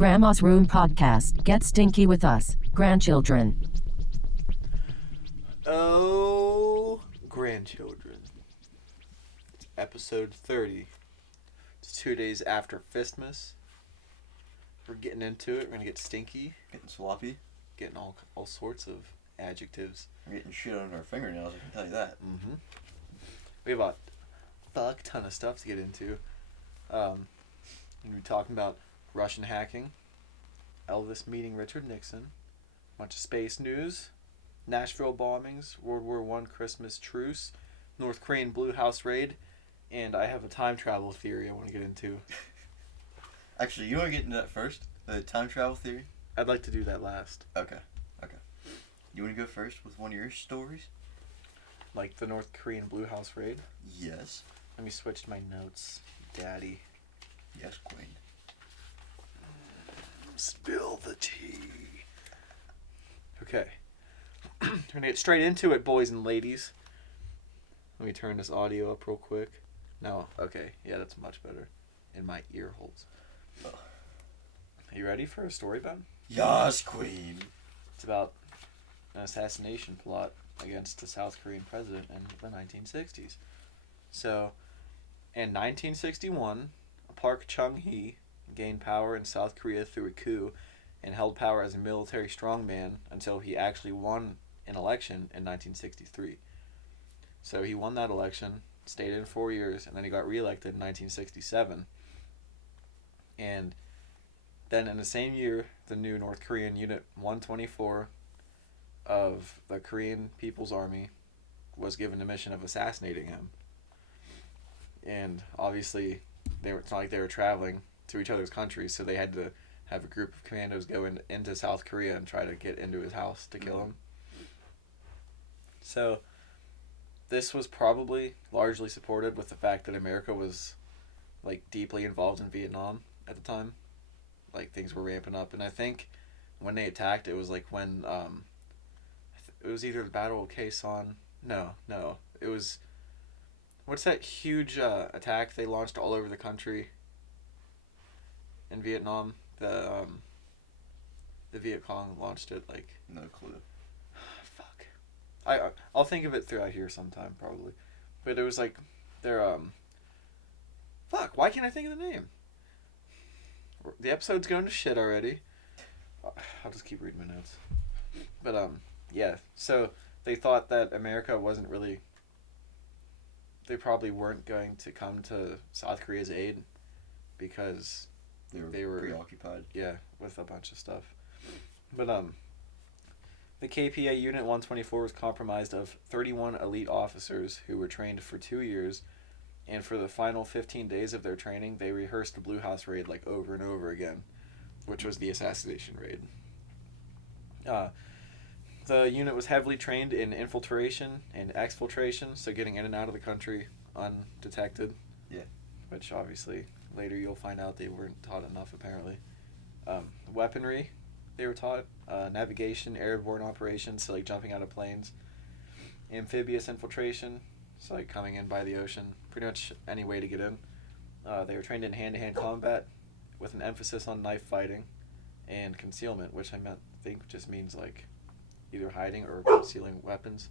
Grandma's Room Podcast. Get stinky with us, grandchildren. Oh, grandchildren. It's episode 30. It's 2 days after Fistmas. We're getting into it. We're going to get stinky. Getting sloppy. Getting all sorts of adjectives. We're getting shit on our fingernails, I can tell you that. Mm-hmm. We have a fuck ton of stuff to get into. We're talking about Russian hacking, Elvis meeting Richard Nixon, a bunch of space news, Nashville bombings, World War I Christmas truce, North Korean Blue House raid, and I have a time travel theory I want to get into. Actually, you want to get into that first? The time travel theory? I'd like to do that last. Okay. You want to go first with one of your stories? Like the North Korean Blue House raid? Yes. Let me switch to my notes, Daddy. Yes, Queen. Spill the tea. Okay. We're going to get straight into it, boys and ladies. Let me turn this audio up real quick. No, okay. Yeah, that's much better. In my ear holes. Oh. Are you ready for a story, Ben? Yes, Queen. It's about an assassination plot against the South Korean president in the 1960s. So, in 1961, Park Chung-hee gained power in South Korea through a coup and held power as a military strongman until he actually won an election in 1963. So he won that election, stayed in 4 years, and then he got reelected in 1967. And then in the same year, the new North Korean Unit 124 of the Korean People's Army was given the mission of assassinating him. And obviously, it's not like they were traveling to each other's countries, so they had to have a group of commandos go into South Korea and try to get into his house to kill him. So, this was probably largely supported with the fact that America was, deeply involved in Vietnam at the time. Things were ramping up, and I think when they attacked, it was when, it was either the Battle of Quezon. No. It was, what's that huge attack they launched all over the country in Vietnam? The Viet Cong launched it, No clue. Fuck. I'll think of it throughout here sometime, probably. But it was they're, fuck, why can't I think of the name? The episode's going to shit already. I'll just keep reading my notes. But, yeah, so they thought that America wasn't really... They probably weren't going to come to South Korea's aid because they were preoccupied. Yeah, with a bunch of stuff. But, the KPA Unit 124 was comprised of 31 elite officers who were trained for 2 years, and for the final 15 days of their training, they rehearsed the Blue House raid over and over again, which was the assassination raid. The unit was heavily trained in infiltration and exfiltration, so getting in and out of the country undetected. Yeah. Which obviously later you'll find out they weren't taught enough apparently. Weaponry, they were taught. Navigation, airborne operations, so jumping out of planes. Amphibious infiltration, so coming in by the ocean. Pretty much any way to get in. They were trained in hand-to-hand combat with an emphasis on knife fighting and concealment, which I think just means either hiding or concealing weapons.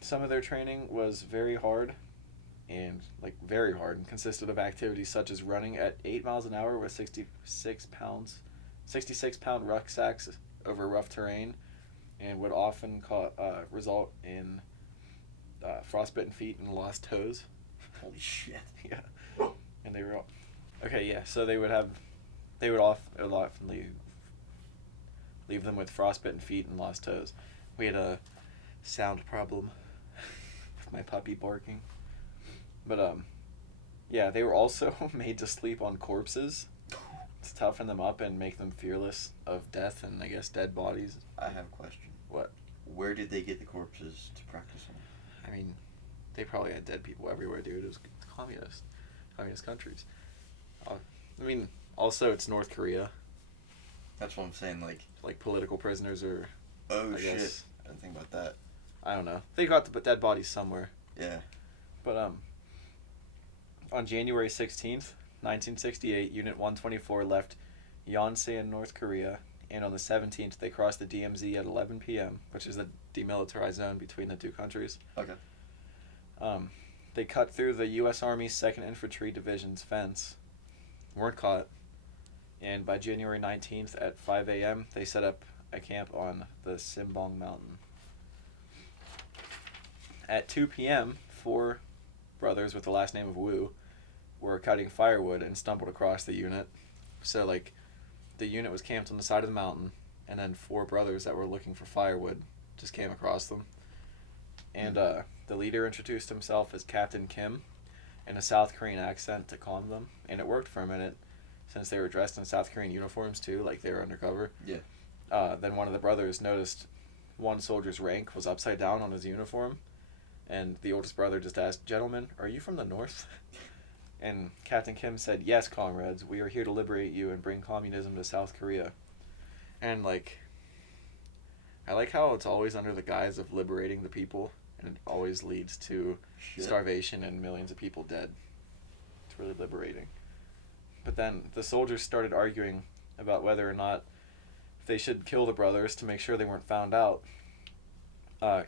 Some of their training was very hard and consisted of activities such as running at 8 miles an hour with 66 pound rucksacks over rough terrain, and would often result in frostbitten feet and lost toes. Holy shit. Yeah. And they were all... Okay, yeah, so they would often leave them with frostbitten feet and lost toes. We had a sound problem with my puppy barking. But, yeah, they were also made to sleep on corpses to toughen them up and make them fearless of death and, I guess, dead bodies. I have a question. What? Where did they get the corpses to practice on? I mean, they probably had dead people everywhere, dude. It was communist countries. Also, it's North Korea. That's what I'm saying, political prisoners or... Oh, I shit. guess. I didn't think about that. I don't know. They got the dead bodies somewhere. Yeah. But, on January 16th, 1968, Unit 124 left Yonsan, North Korea, and on the 17th they crossed the DMZ at 11 p.m., which is the demilitarized zone between the two countries. Okay. They cut through the U.S. Army's 2nd Infantry Division's fence, weren't caught, and by January 19th at 5 a.m. they set up a camp on the Simbong Mountain. At 2 p.m., 4 brothers with the last name of Wu were cutting firewood and stumbled across the unit. So, like, the unit was camped on the side of the mountain, and then 4 brothers that were looking for firewood just came across them. And the leader introduced himself as Captain Kim in a South Korean accent to calm them, and it worked for a minute since they were dressed in South Korean uniforms too, like they were undercover. Yeah. Then one of the brothers noticed one soldier's rank was upside down on his uniform, and the oldest brother just asked, "Gentlemen, are you from the north?" And Captain Kim said, "Yes, comrades, we are here to liberate you and bring communism to South Korea." And, like, I like how it's always under the guise of liberating the people, and it always leads to starvation and millions of people dead. It's really liberating. But then the soldiers started arguing about whether or not they should kill the brothers to make sure they weren't found out.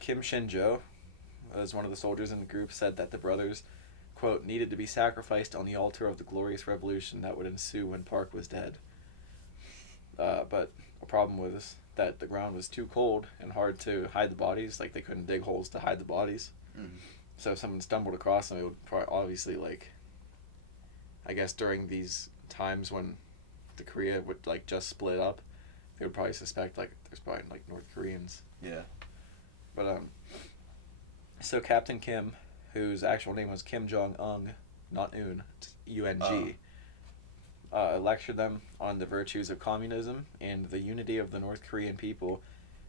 Kim Shin-jo, as one of the soldiers in the group, said that the brothers, quote, needed to be sacrificed on the altar of the glorious revolution that would ensue when Park was dead. But a problem was that the ground was too cold and hard to hide the bodies. Like, they couldn't dig holes to hide the bodies. Mm-hmm. So if someone stumbled across them, it would probably obviously, like, I guess during these times when the Korea would, like, just split up, they would probably suspect, like, there's probably, like, North Koreans. Yeah. But, so Captain Kim, whose actual name was Kim Jong-un, not Un, it's U-N-G, lectured them on the virtues of communism and the unity of the North Korean people,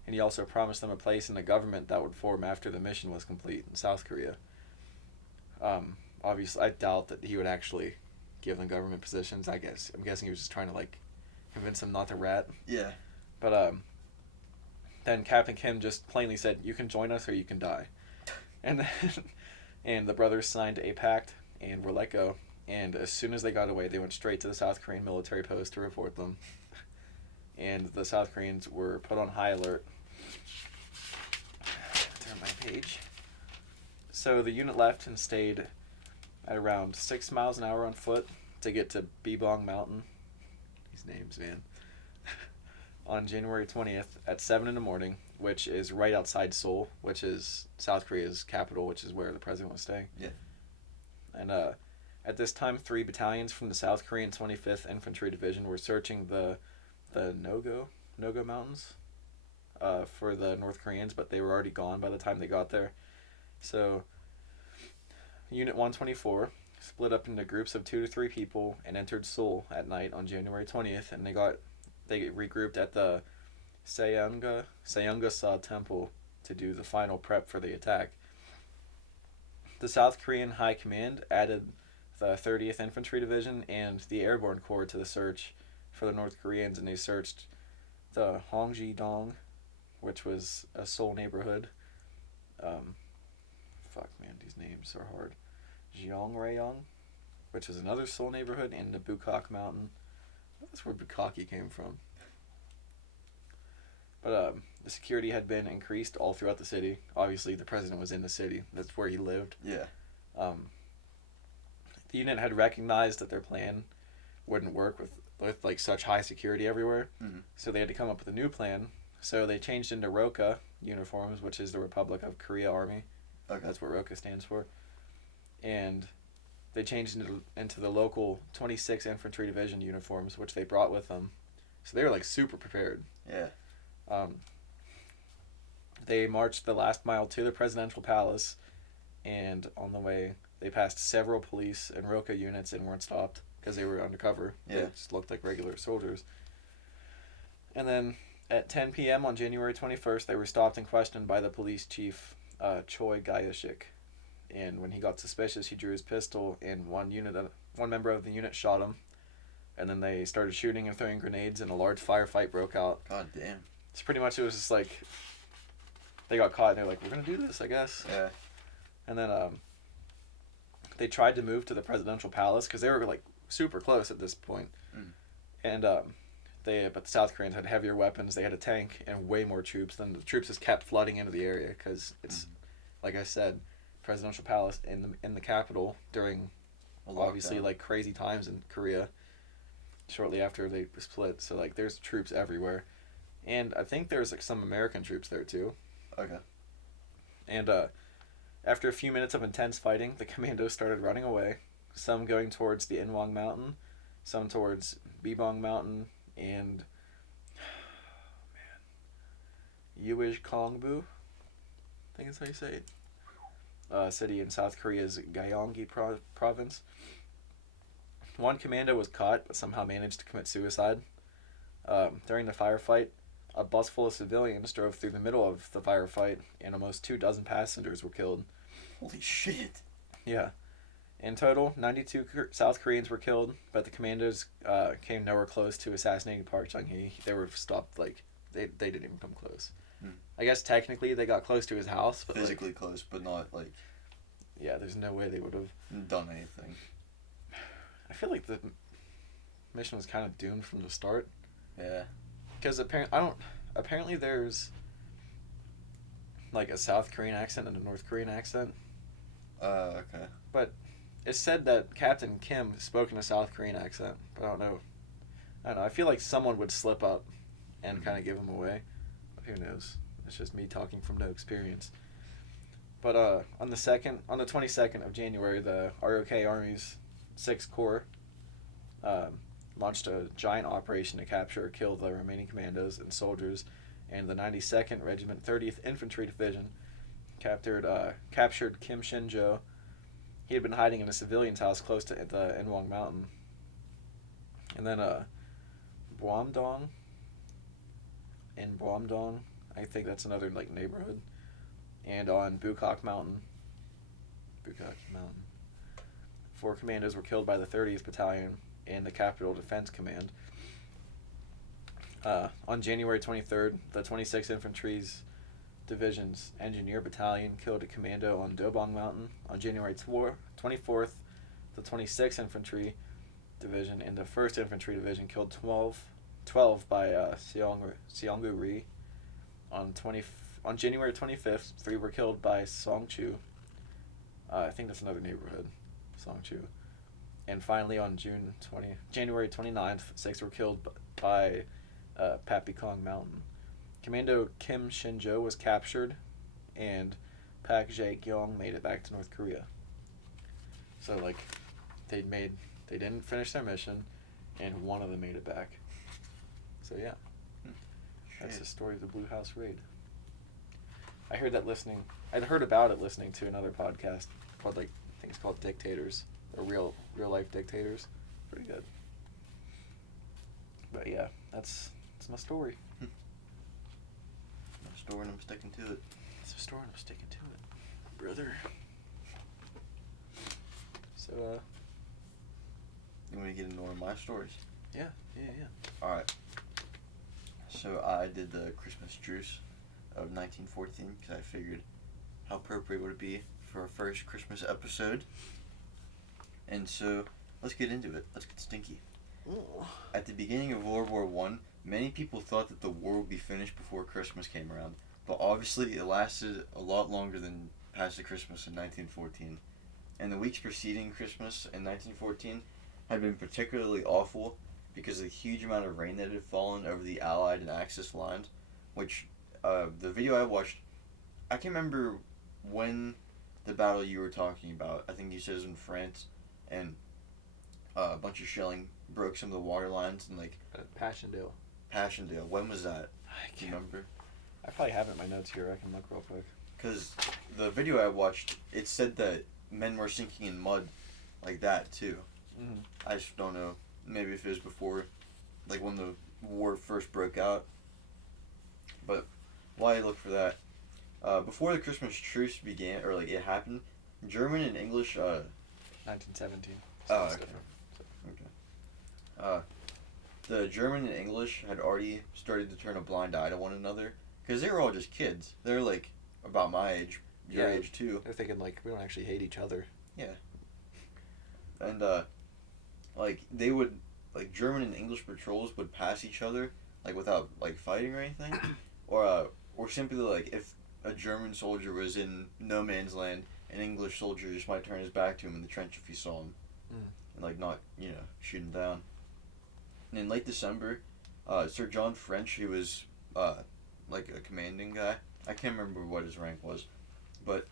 and he also promised them a place in the government that would form after the mission was complete in South Korea. Obviously, I doubt that he would actually give them government positions. I'm guessing he was just trying to, like, convince them not to rat. Yeah. But then Captain Kim just plainly said, "You can join us or you can die." And then, and the brothers signed a pact and were let go. And as soon as they got away, they went straight to the South Korean military post to report them. And the South Koreans were put on high alert. Turn my page. So the unit left and stayed at around 6 miles an hour on foot to get to Bebong Mountain. These names, man. On January 20th at 7 in the morning, which is right outside Seoul, which is South Korea's capital, which is where the president was staying. Yeah. And at this time, 3 battalions from the South Korean 25th Infantry Division were searching the Nogo Mountains for the North Koreans, but they were already gone by the time they got there. So Unit 124 split up into groups of 2 to 3 people and entered Seoul at night on January 20th, and they regrouped at the Seonga-sa Temple to do the final prep for the attack. The South Korean High Command added the 30th Infantry Division and the Airborne Corps to the search for the North Koreans, and they searched the Hongji-dong, which was a Seoul neighborhood. These names are hard. Gyeongrayong, which is another Seoul neighborhood, and the Bukak Mountain. That's where Bukaki came from. But the security had been increased all throughout the city. Obviously, the president was in the city. That's where he lived. Yeah. The unit had recognized that their plan wouldn't work with like such high security everywhere. Mm-hmm. So they had to come up with a new plan. So they changed into ROKA uniforms, which is the Republic of Korea Army. Okay. That's what ROKA stands for. And they changed into the local 26th Infantry Division uniforms, which they brought with them. So they were, like, super prepared. Yeah. They marched the last mile to the presidential palace, and on the way, they passed several police and ROKA units and weren't stopped because they were undercover. Yeah. They just looked like regular soldiers. And then at 10 p.m. on January 21st, they were stopped and questioned by the police chief, Choi Gayashik. And when he got suspicious, he drew his pistol, and one member of the unit shot him. And then they started shooting and throwing grenades, and a large firefight broke out. God damn. So pretty much it was just like, they got caught, and they were like, we're going to do this, I guess. Yeah. And then they tried to move to the presidential palace, because they were, like, super close at this point. Mm. And but the South Koreans had heavier weapons. They had a tank and way more troops. Then the troops just kept flooding into the area because it's, like I said, presidential palace in the capital during obviously like crazy times in Korea. Shortly after they split, so like there's troops everywhere, and I think there's like some American troops there too. Okay. And after a few minutes of intense fighting, the commandos started running away. Some going towards the Inwang Mountain, some towards Bebong Mountain, and Uish Kongbu, I think that's how you say it. City in South Korea's Gyeonggi province. One commando was caught, but somehow managed to commit suicide. During the firefight, a bus full of civilians drove through the middle of the firefight, and almost 24 passengers were killed. Holy shit. Yeah. In total, 92 South Koreans were killed, but the commandos came nowhere close to assassinating Park Chung-hee. They were stopped, like, they didn't even come close. I guess technically they got close to his house, but physically close, but not, like... Yeah, there's no way they would have done anything. I feel like the mission was kind of doomed from the start. Yeah. Because apparently there's like a South Korean accent and a North Korean accent. Okay. But it's said that Captain Kim spoke in a South Korean accent, but I don't know. I feel like someone would slip up and kind of give him away. But who knows? It's just me talking from no experience. But on the 22nd of January, the ROK Army's 6th Corps launched a giant operation to capture or kill the remaining commandos and soldiers, and the 92nd Regiment 30th Infantry Division captured Kim Shin-jo. He had been hiding in a civilian's house close to the Inwang Mountain. And then Bwamdong, I think that's another like neighborhood, and on Bukak Mountain. 4 commandos were killed by the 30th Battalion and the Capital Defense Command. On January 23rd, the 26th Infantry's Division's Engineer Battalion killed a commando on Dobong Mountain. On January 24th, the 26th Infantry Division and the 1st Infantry Division killed 12 by Seonggu-ri. On January 25th, 3 were killed by Songchu. I think that's another neighborhood, Songchu. And finally, on January 29th, 6 were killed by Papikong Mountain. Commando Kim Shin-jo was captured, and Pak Jae-kyung made it back to North Korea. So, like, they didn't finish their mission, and one of them made it back. So, yeah. That's the story of the Blue House Raid. I'd heard about it listening to another podcast called, like, I think it's called Dictators, or Real Life Dictators. Pretty good. But yeah, that's my story. My story, and I'm sticking to it. It's a story, and I'm sticking to it, brother. So, you want to get into one of my stories? Yeah. Alright. So I did the Christmas truce of 1914 because I figured how appropriate would it be for our first Christmas episode. And so, let's get into it. Let's get stinky. Ooh. At the beginning of World War I, many people thought that the war would be finished before Christmas came around. But obviously, it lasted a lot longer than past the Christmas in 1914. And the weeks preceding Christmas in 1914 had been particularly awful because of the huge amount of rain that had fallen over the Allied and Axis lines, which, the video I watched, I can't remember when the battle you were talking about. I think you said it was in France, and a bunch of shelling broke some of the water lines, and like... Passchendaele. When was that? I Do you remember? I probably have it in my notes here. I can look real quick. Because the video I watched, it said that men were sinking in mud like that, too. Mm-hmm. I just don't know. Maybe if it was before, like when the war first broke out. But while I look for that, before the Christmas truce began, or like it happened, German and English... 1917. Oh, okay. Okay. The German and English had already started to turn a blind eye to one another, because they were all just kids. They're like about my age, your age too. They're thinking like, we don't actually hate each other. Yeah. And like they would like German and English patrols would pass each other like without like fighting or anything, or simply like if a German soldier was in no man's land, an English soldier just might turn his back to him in the trench if he saw him, and like not shoot him down. And in late December, Sir John French, who was like a commanding guy, I can't remember what his rank was, but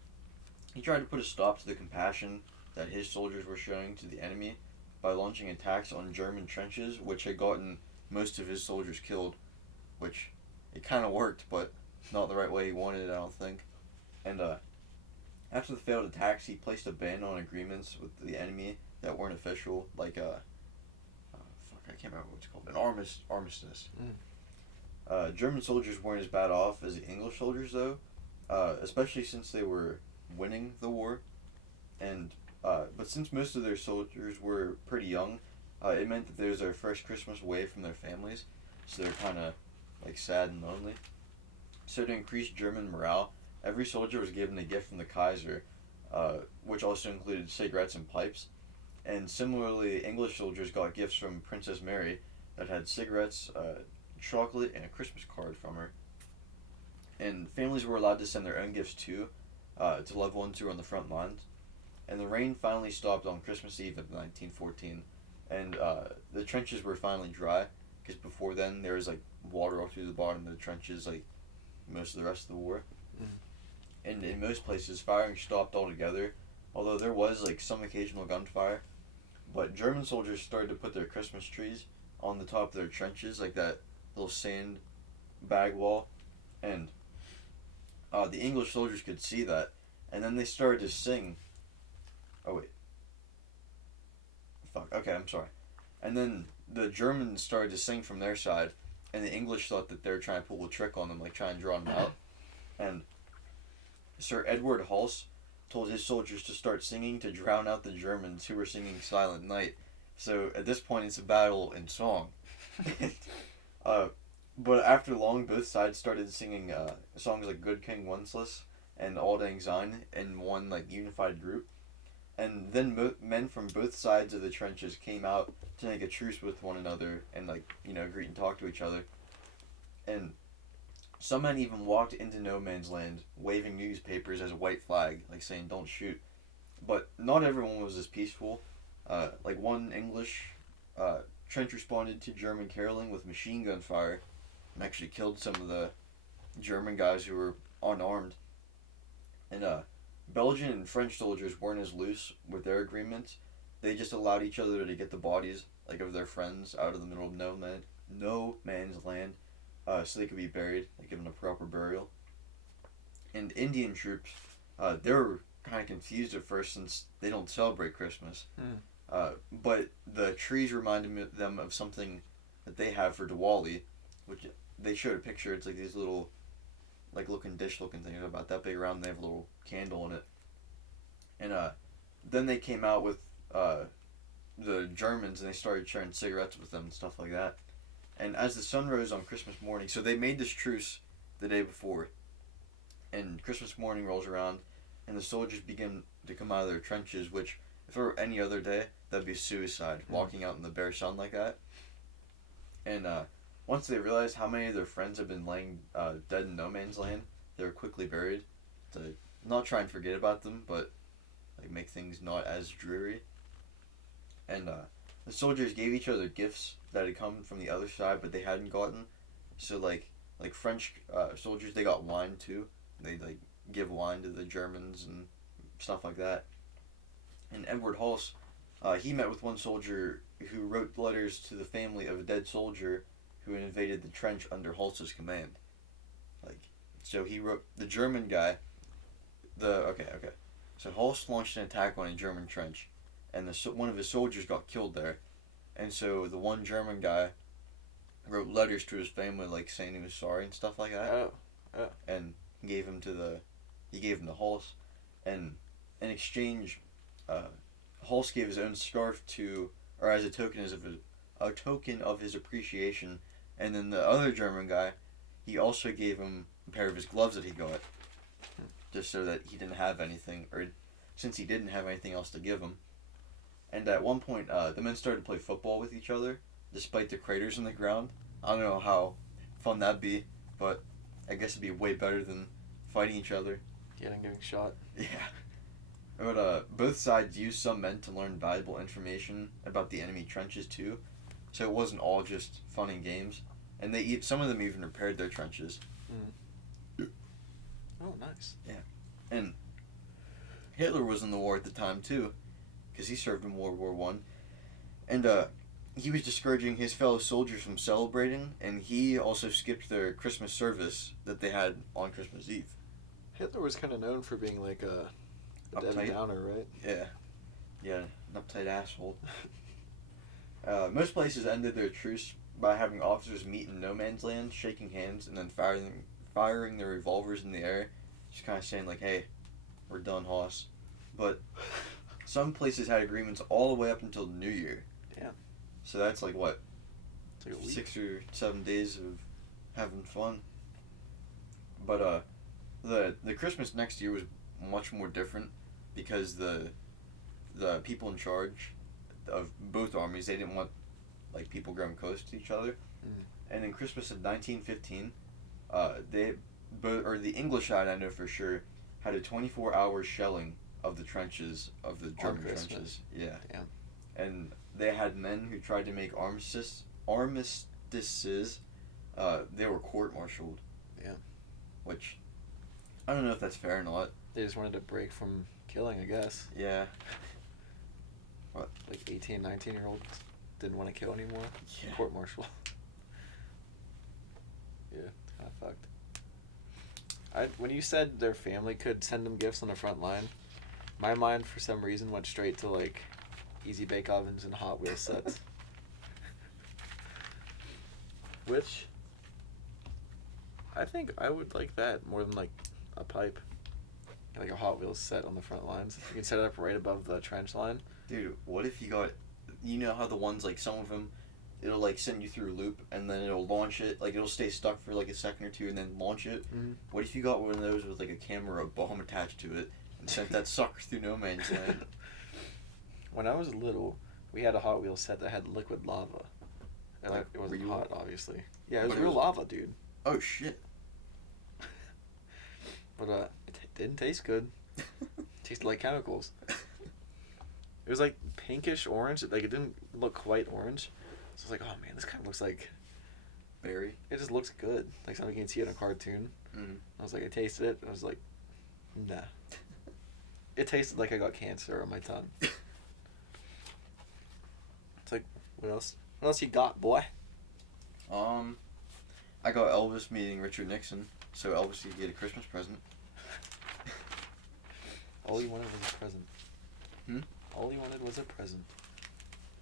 he tried to put a stop to the compassion that his soldiers were showing to the enemy by launching attacks on German trenches, which had gotten most of his soldiers killed, which it kind of worked, but not the right way he wanted it, I don't think. And after the failed attacks, he placed a ban on agreements with the enemy that weren't official, like I can't remember what it's called, an armistice. German soldiers weren't as bad off as the English soldiers, though, especially since they were winning the war, and but since most of their soldiers were pretty young, it meant that there was their first Christmas away from their families, so they're kind of like sad and lonely. So to increase German morale, every soldier was given a gift from the Kaiser, which also included cigarettes and pipes. And similarly, English soldiers got gifts from Princess Mary that had cigarettes, chocolate, and a Christmas card from her. And families were allowed to send their own gifts too, to loved ones who were on the front lines. And the rain finally stopped on Christmas Eve of 1914, and the trenches were finally dry, because before then there was like water all through the bottom of the trenches like most of the rest of the war. And in most places firing stopped altogether, although there was like some occasional gunfire. But German soldiers started to put their Christmas trees on the top of their trenches, like that little sand bag wall, and the English soldiers could see that, and then they started to sing. Oh wait. Fuck. Okay, I'm sorry. And then the Germans started to sing from their side, and the English thought that they were trying to pull a trick on them, like trying to draw them out. And Sir Edward Hulse told his soldiers to start singing to drown out the Germans who were singing Silent Night. So at this point, it's a battle in song. But after long, both sides started singing songs like Good King Wenceslas and Auld Lang Syne in one like unified group. And then men from both sides of the trenches came out to make a truce with one another and like greet and talk to each other. And some men even walked into no man's land waving newspapers as a white flag, like saying "Don't shoot." But not everyone was as peaceful. Like one English trench responded to German caroling with machine gun fire, and actually killed some of the German guys who were unarmed. And Belgian and French soldiers weren't as loose with their agreements. They just allowed each other to get the bodies like of their friends out of the middle of no man's land, so they could be buried, like given a proper burial. And Indian troops, they were kind of confused at first since they don't celebrate Christmas. But the trees reminded them of something that they have for Diwali, which they showed a picture. It's like these little, like looking dish-looking things about that big around. They have a little candle in it. And then they came out with the Germans and they started sharing cigarettes with them and stuff like that. And as the sun rose on Christmas morning, so they made this truce the day before, and Christmas morning rolls around, and the soldiers begin to come out of their trenches, which, if it were any other day, that'd be suicide, walking out in the bare sun like that. And once they realized how many of their friends had been laying dead in no man's land, they were quickly buried, to not try and forget about them, but like make things not as dreary. And the soldiers gave each other gifts that had come from the other side, but they hadn't gotten. So like French soldiers, they got wine too. They like give wine to the Germans and stuff like that. And Edward Hulse, he met with one soldier who wrote letters to the family of a dead soldier who had invaded the trench under Hulse's command. Like, so he wrote the German guy. Okay. So Hulse launched an attack on a German trench, and one of his soldiers got killed there, and so the one German guy wrote letters to his family, like saying he was sorry and stuff like that. Oh. And he gave him to Hulse, and in exchange, Hulse gave his own scarf as a token of his appreciation, and then the other German guy, he also gave him a pair of his gloves that he got, just so that he didn't have anything, or since he didn't have anything else to give him. And at one point, the men started to play football with each other, despite the craters in the ground. I don't know how fun that'd be, but I guess it'd be way better than fighting each other. Yeah, and getting shot. Yeah. But both sides used some men to learn valuable information about the enemy trenches too, so it wasn't all just fun and games. And some of them even repaired their trenches. Oh, nice. Yeah. And Hitler was in the war at the time too, because he served in World War One, and he was discouraging his fellow soldiers from celebrating, and he also skipped their Christmas service that they had on Christmas Eve. Hitler was kind of known for being like a Debbie Downer, right? Yeah, an uptight asshole. Most places ended their truce by having officers meet in no man's land, shaking hands, and then firing their revolvers in the air, just kind of saying like, "Hey, we're done, hoss." But some places had agreements all the way up until New Year. Yeah. So that's like what? It's like a week. 6 or 7 days of having fun. But the Christmas next year was much more different because the people in charge of both armies, they didn't want like people growing close to each other. And in Christmas of 1915, the English side, I know for sure, had a 24-hour shelling of the trenches of the German trenches. Yeah. Damn. And they had men who tried to make armistices. They were court-martialed. Yeah. Which, I don't know if that's fair or not. They just wanted to break from killing, I guess. Yeah. What? Like 18, 19-year-olds didn't want to kill anymore. Yeah. Court-martial. Yeah, it's kind of fucked. When you said their family could send them gifts on the front line, my mind for some reason went straight to like Easy Bake Ovens and Hot Wheels sets. Which I think I would like that more than like a pipe. Like a Hot Wheels set on the front lines. You can set it up right above the trench line. Dude, what if you got, you know how the ones, like some of them, it'll like send you through a loop and then it'll launch it, like it'll stay stuck for like a second or two and then launch it? Mm-hmm. What if you got one of those with like a camera or a bomb attached to it and sent that sucker through no man's land? When I was little, we had a Hot Wheels set that had liquid lava. And Like it wasn't real? hot, obviously. Yeah, it was But it real was- lava, dude. Oh shit. But it didn't taste good. It tasted like chemicals. It was like pinkish orange. Like it didn't look quite orange. So I was like, oh man, this kind of looks like. Berry? It just looks good, like something you can see in a cartoon. Mm. I was like, I tasted it. And I was like, nah. It tasted like I got cancer on my tongue. It's like, what else? What else you got, boy? I got Elvis Meeting Richard Nixon, so Elvis could get a Christmas present. All he wanted was a present. Hmm? All he wanted was a present.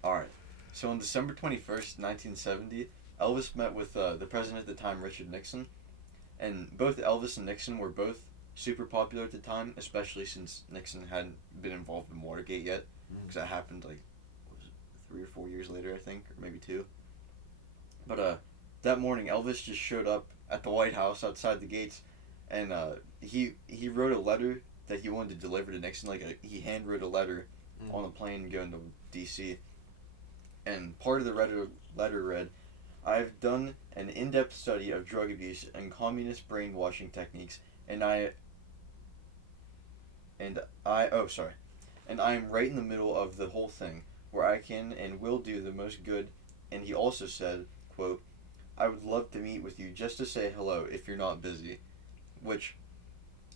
Alright. So on December 21st, 1970, Elvis met with the president at the time, Richard Nixon. And both Elvis and Nixon were both super popular at the time, especially since Nixon hadn't been involved in Watergate yet. Because that happened like, what was it, 3 or 4 years later, I think, or maybe 2. But that morning, Elvis just showed up at the White House outside the gates, and he wrote a letter that he wanted to deliver to Nixon. Like he hand wrote a letter on a plane going to D.C. And part of the letter read, "I've done an in-depth study of drug abuse and communist brainwashing techniques, and I am right in the middle of the whole thing, where I can and will do the most good." And he also said, quote, "I would love to meet with you just to say hello if you're not busy." Which,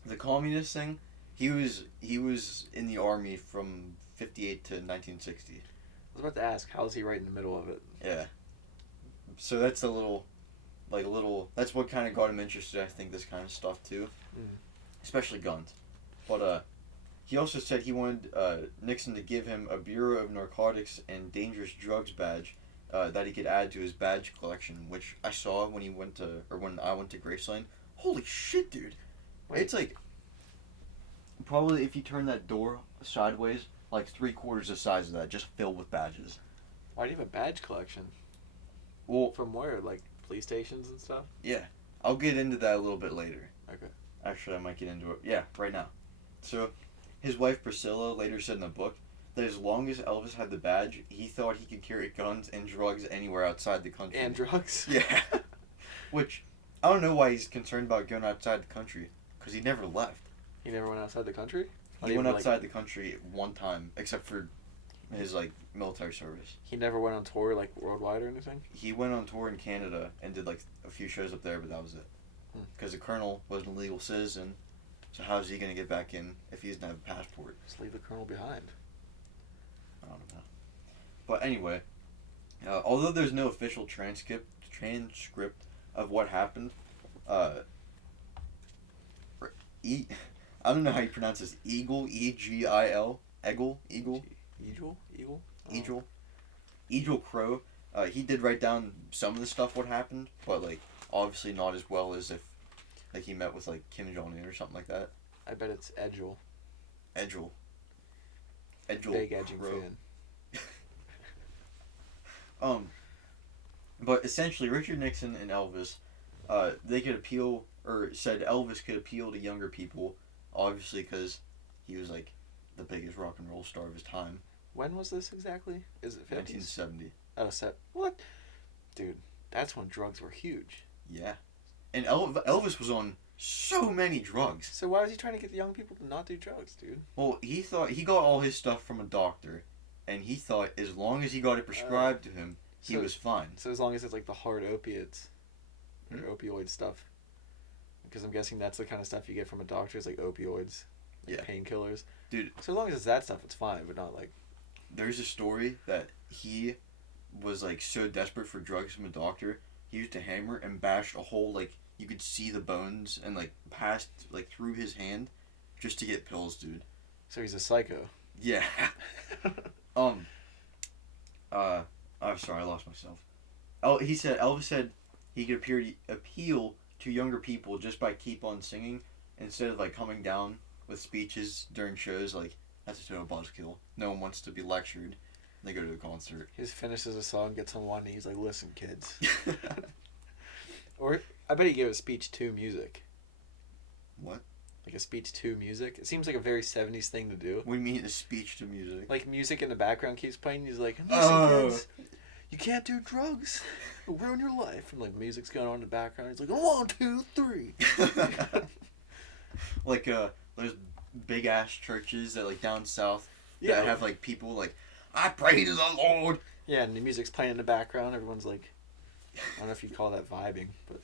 the communist thing, he was in the army from 58 to 1960. I was about to ask, how is he right in the middle of it? Yeah. So that's that's what kind of got him interested, I think, this kind of stuff too. Especially guns. But he also said he wanted Nixon to give him a Bureau of Narcotics and Dangerous Drugs badge that he could add to his badge collection, which I saw when I went to Graceland. Holy shit, dude! Wait. It's like probably if you turn that door sideways, like 3/4 the size of that, just filled with badges. Why do you have a badge collection? Well, From where? Like police stations and stuff? yeah, I'll get into that a little bit later. Okay. Actually, I might get into it. Yeah, right now. So, his wife Priscilla later said in the book that as long as Elvis had the badge, he thought he could carry guns and drugs anywhere outside the country. And drugs? Yeah. Which, I don't know why he's concerned about going outside the country, because he never left. He never went outside the country? He went outside the country one time, except for his, like, military service. He never went on tour, like, worldwide or anything? He went on tour in Canada and did, like, a few shows up there, but that was it. Because the colonel was an illegal citizen, so how is he going to get back in if he doesn't have a passport? Just leave the colonel behind. I don't know. But anyway, although there's no official transcript of what happened, I don't know how you pronounce this. Eagle, E-G-I-L, Eagle. Eagle Crow. He did write down some of the stuff what happened, but like obviously not as well as if like he met with like Kim Jong-un or something like that. I bet it's Edgel. Big edging Crow. fan. But essentially Richard Nixon and Elvis, they could appeal, or said Elvis could appeal to younger people, obviously because he was like the biggest rock and roll star of his time. When was this exactly? Is it 50s? 1970. Oh, what? Dude, that's when drugs were huge. Yeah. And Elvis was on so many drugs. So why was he trying to get the young people to not do drugs, dude? Well, he thought he got all his stuff from a doctor, and he thought as long as he got it prescribed to him, he was fine. So as long as it's like the hard opiates, or opioid stuff. Because I'm guessing that's the kind of stuff you get from a doctor is like opioids, like painkillers. Dude. So as long as it's that stuff, it's fine, but not like... There's a story that he was like so desperate for drugs from a doctor, he used a hammer and bashed a hole, like you could see the bones and like passed like through his hand just to get pills, dude. So he's a psycho. Yeah. I'm sorry, I lost myself. Elvis said he could appeal to younger people just by keep on singing instead of like coming down with speeches during shows like that's a total buzzkill. No one wants to be lectured. They go to the concert. He just finishes a song, gets on one knee, he's like, listen, kids. Or, I bet he gave a speech to music. What? Like a speech to music? It seems like a very 70s thing to do. What do you mean a speech to music? Like music in the background keeps playing, he's like, listen, kids, you can't do drugs. It'll ruin your life. And like music's going on in the background. He's like, 1, 2, 3. Like, those big ass churches that like down south that have like people like, I pray to the Lord. Yeah, and the music's playing in the background. Everyone's like, I don't know if you'd call that vibing, but...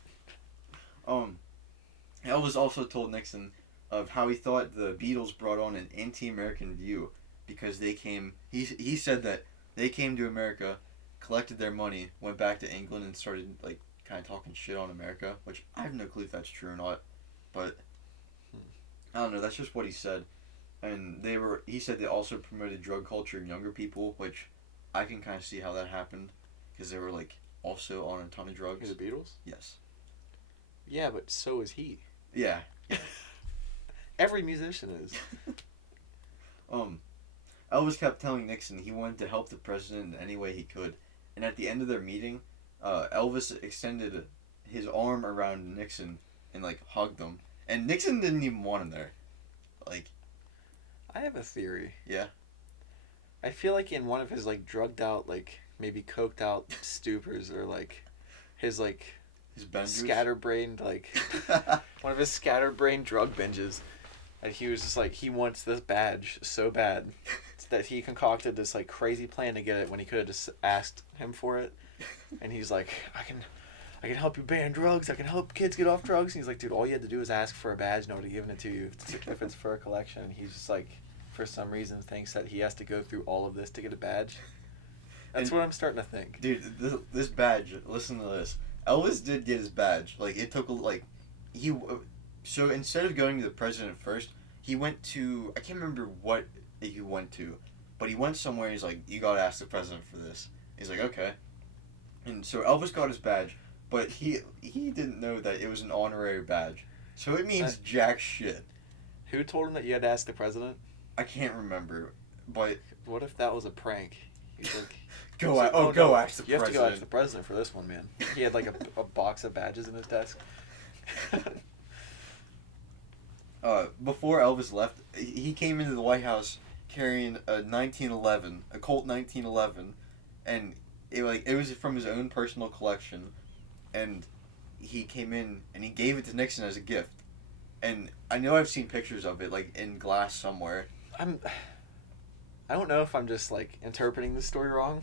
Elvis also told Nixon of how he thought the Beatles brought on an anti-American view because they came... He said that they came to America, collected their money, went back to England and started like kind of talking shit on America, which I have no clue if that's true or not, but I don't know, that's just what he said. And he said they also promoted drug culture in younger people, which I can kind of see how that happened because they were like also on a ton of drugs. The Beatles? Yes. Yeah, but so is he. Yeah. Every musician is. Elvis kept telling Nixon he wanted to help the president in any way he could. And at the end of their meeting, Elvis extended his arm around Nixon and like hugged him. And Nixon didn't even want him there. Like, I have a theory. Yeah? I feel like in one of his like drugged out, like maybe coked out stupors or like his scatterbrained like one of his scatterbrained drug binges, and he was just like he wants this badge so bad that he concocted this like crazy plan to get it when he could have just asked him for it, and he's like I can help you ban drugs, I can help kids get off drugs, and he's like, dude, all you had to do is ask for a badge, nobody giving it to you if it's for a collection. And he's just like, for some reason thinks that he has to go through all of this to get a badge. That's what I'm starting to think. Dude, this badge, listen to this. Elvis did get his badge. Like, it took, like, so instead of going to the president first, he went to, I can't remember what he went to, but he went somewhere, he's like, you gotta ask the president for this. He's like, okay. And so Elvis got his badge, but he didn't know that it was an honorary badge. So it means jack shit. Who told him that you had to ask the president? I can't remember, but... What if that was a prank? He's like... Go ask the president. You have to go ask the president for this one, man. He had like a box of badges in his desk. Before Elvis left, he came into the White House carrying a 1911, a Colt 1911, and it was from his own personal collection, and he came in and he gave it to Nixon as a gift. And I know I've seen pictures of it, like, in glass somewhere. I don't know if I'm just, like, interpreting this story wrong,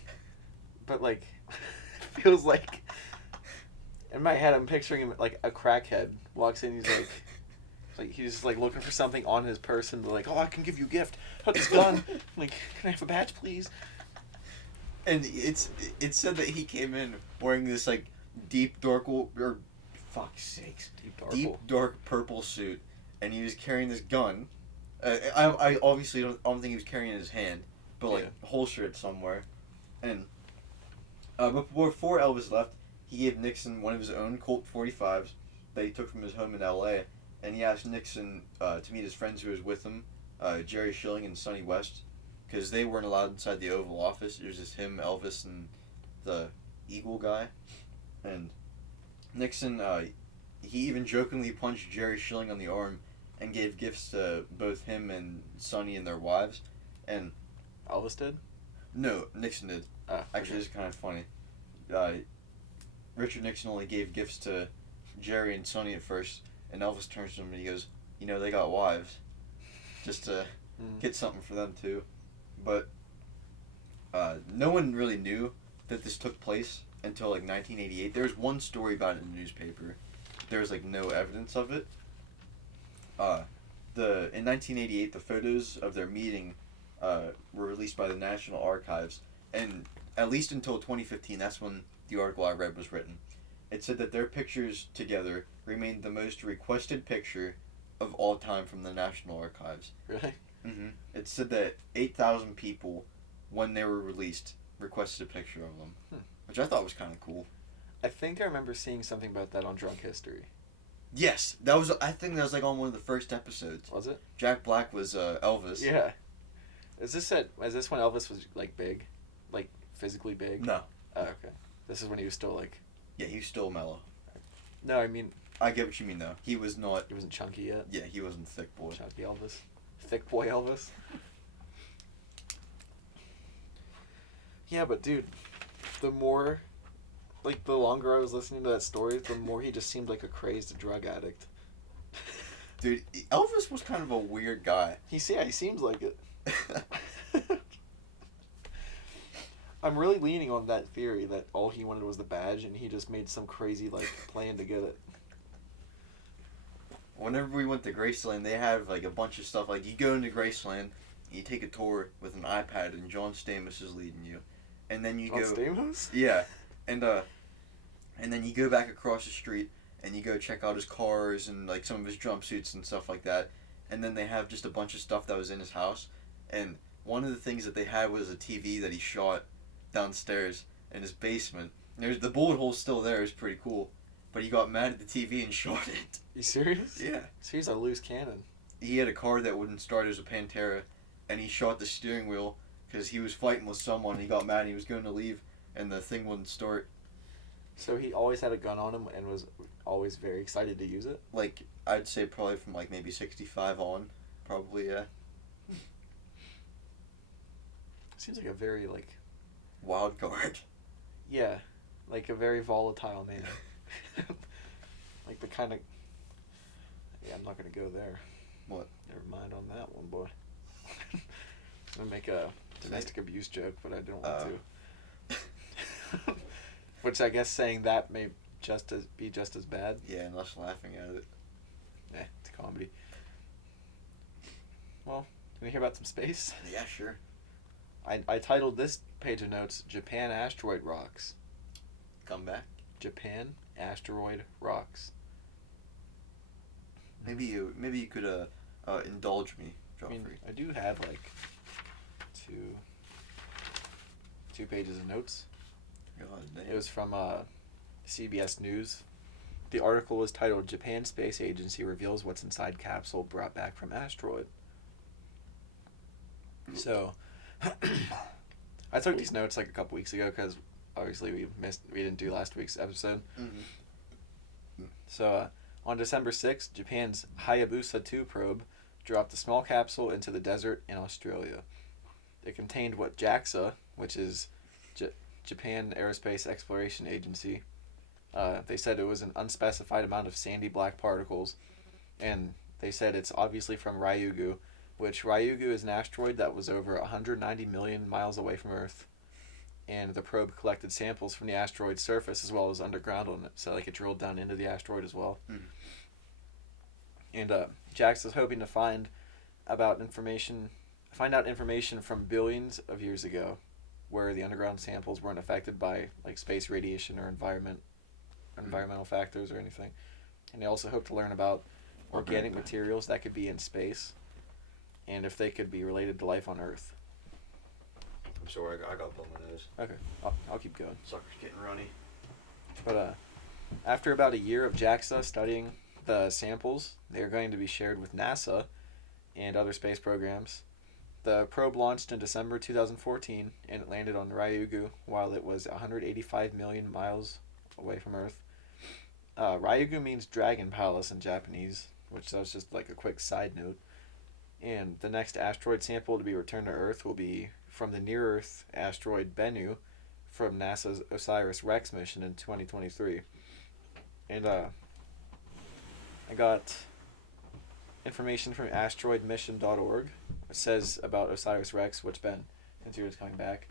but, like, it feels like, in my head, I'm picturing him, like, a crackhead walks in, he's like, he's just, like, looking for something on his person, but, like, oh, I can give you a gift. Got this gun. Like, can I have a badge, please? And it said that he came in wearing this, like, deep dark purple suit, and he was carrying this gun. I obviously don't think he was carrying it in his hand, but like holstered it somewhere. And but before Elvis left, he gave Nixon one of his own Colt 45s that he took from his home in L.A. And he asked Nixon to meet his friends who was with him, Jerry Schilling and Sonny West, because they weren't allowed inside the Oval Office. It was just him, Elvis, and the Eagle guy. And Nixon, he even jokingly punched Jerry Schilling on the arm and gave gifts to both him and Sonny and their wives. And Elvis did? No, Nixon did. Actually, it's kind of funny. Richard Nixon only gave gifts to Jerry and Sonny at first, and Elvis turns to him and he goes, they got wives. Just to get something for them too. But no one really knew that this took place until like 1988. There was one story about it in the newspaper. There was like no evidence of it. In 1988, the photos of their meeting were released by the National Archives, and at least until 2015, that's when the article I read was written. It said that their pictures together remained the most requested picture of all time from the National Archives. Really? Mm-hmm. It said that 8,000 people, when they were released, requested a picture of them, which I thought was kind of cool. I think I remember seeing something about that on Drunk History. Yes, I think that was like on one of the first episodes. Was it? Jack Black was Elvis. Yeah. Is this when Elvis was like big? Like physically big? No. Oh, okay. This is when he was still like... Yeah, he was still mellow. No, I mean... I get what you mean though. He was not... He wasn't chunky yet? Yeah, he wasn't thick boy. Chunky Elvis. Thick boy Elvis. Yeah, but dude, the longer I was listening to that story, the more he just seemed like a crazed drug addict. Dude, Elvis was kind of a weird guy. He seems like it. I'm really leaning on that theory that all he wanted was the badge and he just made some crazy like plan to get it. Whenever we went to Graceland, they have like a bunch of stuff. Like you go into Graceland, you take a tour with an iPad and John Stamos is leading you. And then you John Stamos? Yeah. And then you go back across the street and you go check out his cars and like some of his jumpsuits and stuff like that. And then they have just a bunch of stuff that was in his house. And one of the things that they had was a TV that he shot downstairs in his basement. The bullet hole's still there. It's pretty cool. But he got mad at the TV and shot it. You serious? Yeah. So he's a loose cannon. He had a car that wouldn't start. It was a Pantera. And he shot the steering wheel because he was fighting with someone. And he got mad and he was going to leave. And the thing wouldn't start. So he always had a gun on him and was always very excited to use it? Like, I'd say probably from like maybe 65 on. Probably, yeah. Seems like a very like... Wild card. Yeah. Like a very volatile man. Like the kind of... Yeah, I'm not going to go there. What? Never mind on that one, boy. I'm going to make a domestic abuse joke, but I don't want to. Which I guess saying that may be just as bad. Yeah, and less laughing at it. It's a comedy. Well, can we hear about some space? Yeah, sure. I titled this page of notes, Japan Asteroid Rocks. Come back. Japan Asteroid Rocks. Maybe you could indulge me, Joffrey. I mean, I do have like two pages of notes. It was from CBS News. The article was titled, Japan Space Agency Reveals What's Inside Capsule Brought Back from Asteroid. So, I took these notes like a couple weeks ago because obviously we didn't do last week's episode. Mm-hmm. So, on December 6th, Japan's Hayabusa 2 probe dropped a small capsule into the desert in Australia. it contained what JAXA, which is Japan Aerospace Exploration Agency, they said it was an unspecified amount of sandy black particles, and they said it's obviously from Ryugu, which Ryugu is an asteroid that was over 190 million miles away from Earth, and the probe collected samples from the asteroid's surface as well as underground on it, so like it drilled down into the asteroid as well. And JAXA is hoping to find out information from billions of years ago, where the underground samples weren't affected by like space radiation or environmental factors or anything. And they also hope to learn about organic materials that could be in space, and if they could be related to life on Earth. I'm sorry, I got blown my nose. Okay, I'll keep going. Sucker's getting runny. But after about a year of JAXA studying the samples, they are going to be shared with NASA and other space programs. The probe launched in December 2014, and it landed on Ryugu while it was 185 million miles away from Earth. Ryugu means Dragon Palace in Japanese, which was just like a quick side note. And the next asteroid sample to be returned to Earth will be from the near-Earth asteroid Bennu from NASA's OSIRIS-REx mission in 2023. And I got information from asteroidmission.org. It says about OSIRIS-REx, which Ben, since you're coming back,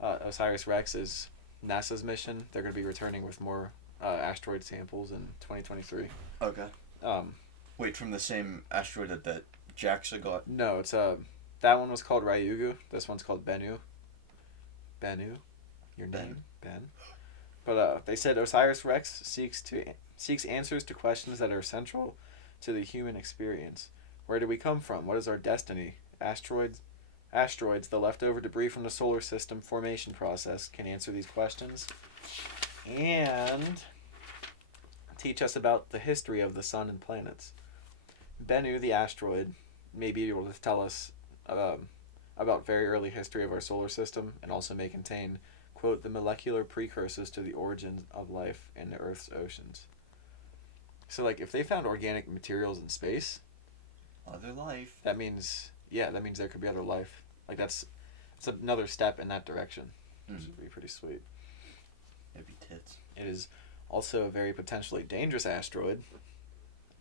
OSIRIS-REx is NASA's mission. They're going to be returning with more asteroid samples in 2023. Okay. Wait, from the same asteroid that JAXA got? No, it's that one was called Ryugu. This one's called Bennu. Bennu, your name, Ben. But they said OSIRIS-REx seeks answers to questions that are central to the human experience. Where do we come from? What is our destiny? Asteroids, the leftover debris from the solar system formation process, can answer these questions and teach us about the history of the sun and planets. Bennu, the asteroid, may be able to tell us about very early history of our solar system, and also may contain, quote, the molecular precursors to the origins of life in the Earth's oceans. So, like, if they found organic materials in space, other life, that means there could be other life. Like, it's another step in that direction, which would be pretty sweet. It'd be tits. It is also a very potentially dangerous asteroid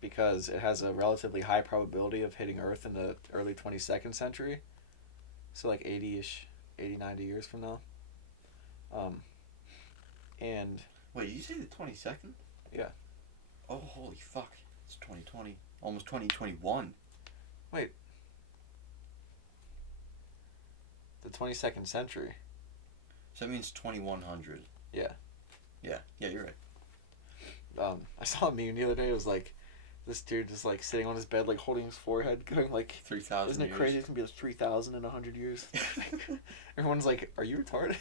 because it has a relatively high probability of hitting Earth in the early 22nd century. So like 90 years from now. And... Wait, did you say the 22nd? Yeah. Oh, holy fuck. It's 2020. Almost 2021. Wait. The 22nd century. So that means 2100. Yeah. Yeah, you're right. I saw a meme the other day. It was like this dude just like sitting on his bed, like holding his forehead, going like 3,000 Isn't it crazy? It's gonna be like 3,000 in 100 years. Everyone's like, "Are you retarded?"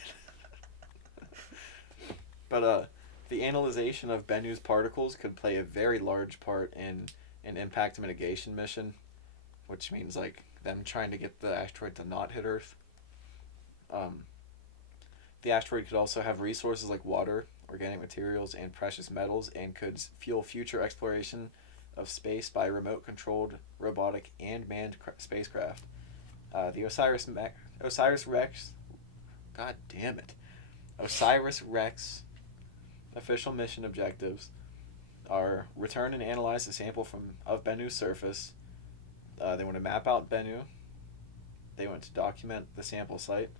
But the analyzation of Bennu's particles could play a very large part in an impact mitigation mission, which means like them trying to get the asteroid to not hit Earth. The asteroid could also have resources like water, organic materials, and precious metals, and could fuel future exploration of space by remote-controlled, robotic, and manned spacecraft. The OSIRIS-REx, God damn it, OSIRIS-REx official mission objectives are return and analyze the sample of Bennu's surface. They want to map out Bennu. They want to document the sample site.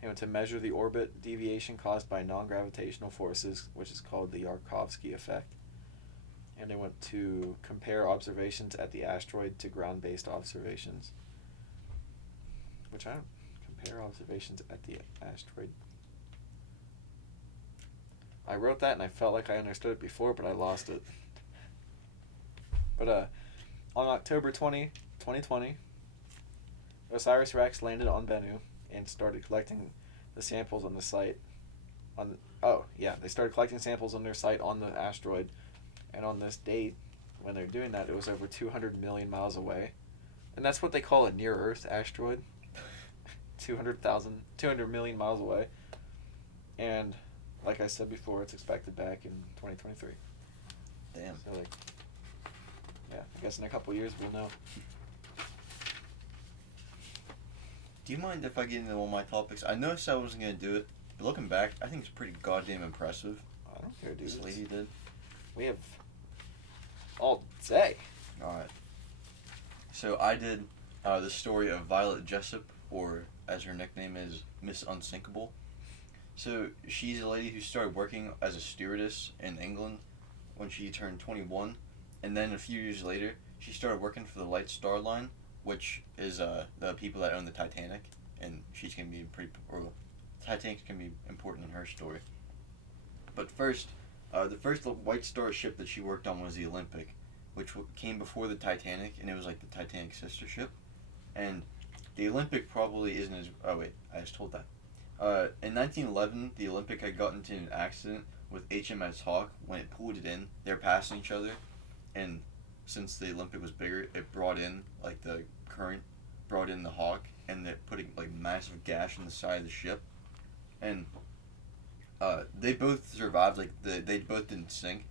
They want to measure the orbit deviation caused by non-gravitational forces, which is called the Yarkovsky effect. And they want to compare observations at the asteroid to ground-based observations. Which I don't compare observations at the asteroid. I wrote that and I felt like I understood it before, but I lost it. But on October 20, 2020, OSIRIS-REx landed on Bennu and started collecting the samples on the site. They started collecting samples on their site on the asteroid. And on this date, when they're doing that, it was over 200 million miles away. And that's what they call a near-Earth asteroid. 200 million miles away. And like I said before, it's expected back in 2023. Damn. So I guess in a couple years we'll know. Do you mind if I get into one of my topics? I noticed I wasn't gonna do it, but looking back, I think it's pretty goddamn impressive. I don't care, dude. This lady did. We have all day. Alright. So I did the story of Violet Jessup, or as her nickname is, Miss Unsinkable. So she's a lady who started working as a stewardess in England when she turned 21, and then a few years later, she started working for the Light Star Line, which is the people that own the Titanic, and she's gonna be Titanic's gonna be important in her story. But first, the first White Star ship that she worked on was the Olympic, which came before the Titanic, and it was like the Titanic's sister ship. And the Olympic probably isn't as... Oh wait, I just told that. In 1911, the Olympic had gotten into an accident with HMS Hawk. When it pulled it in, they were passing each other, and since the Olympic was bigger, it brought in, like, the current brought in the Hawk, and it put a like massive gash in the side of the ship. And they both survived, like, they both didn't sink,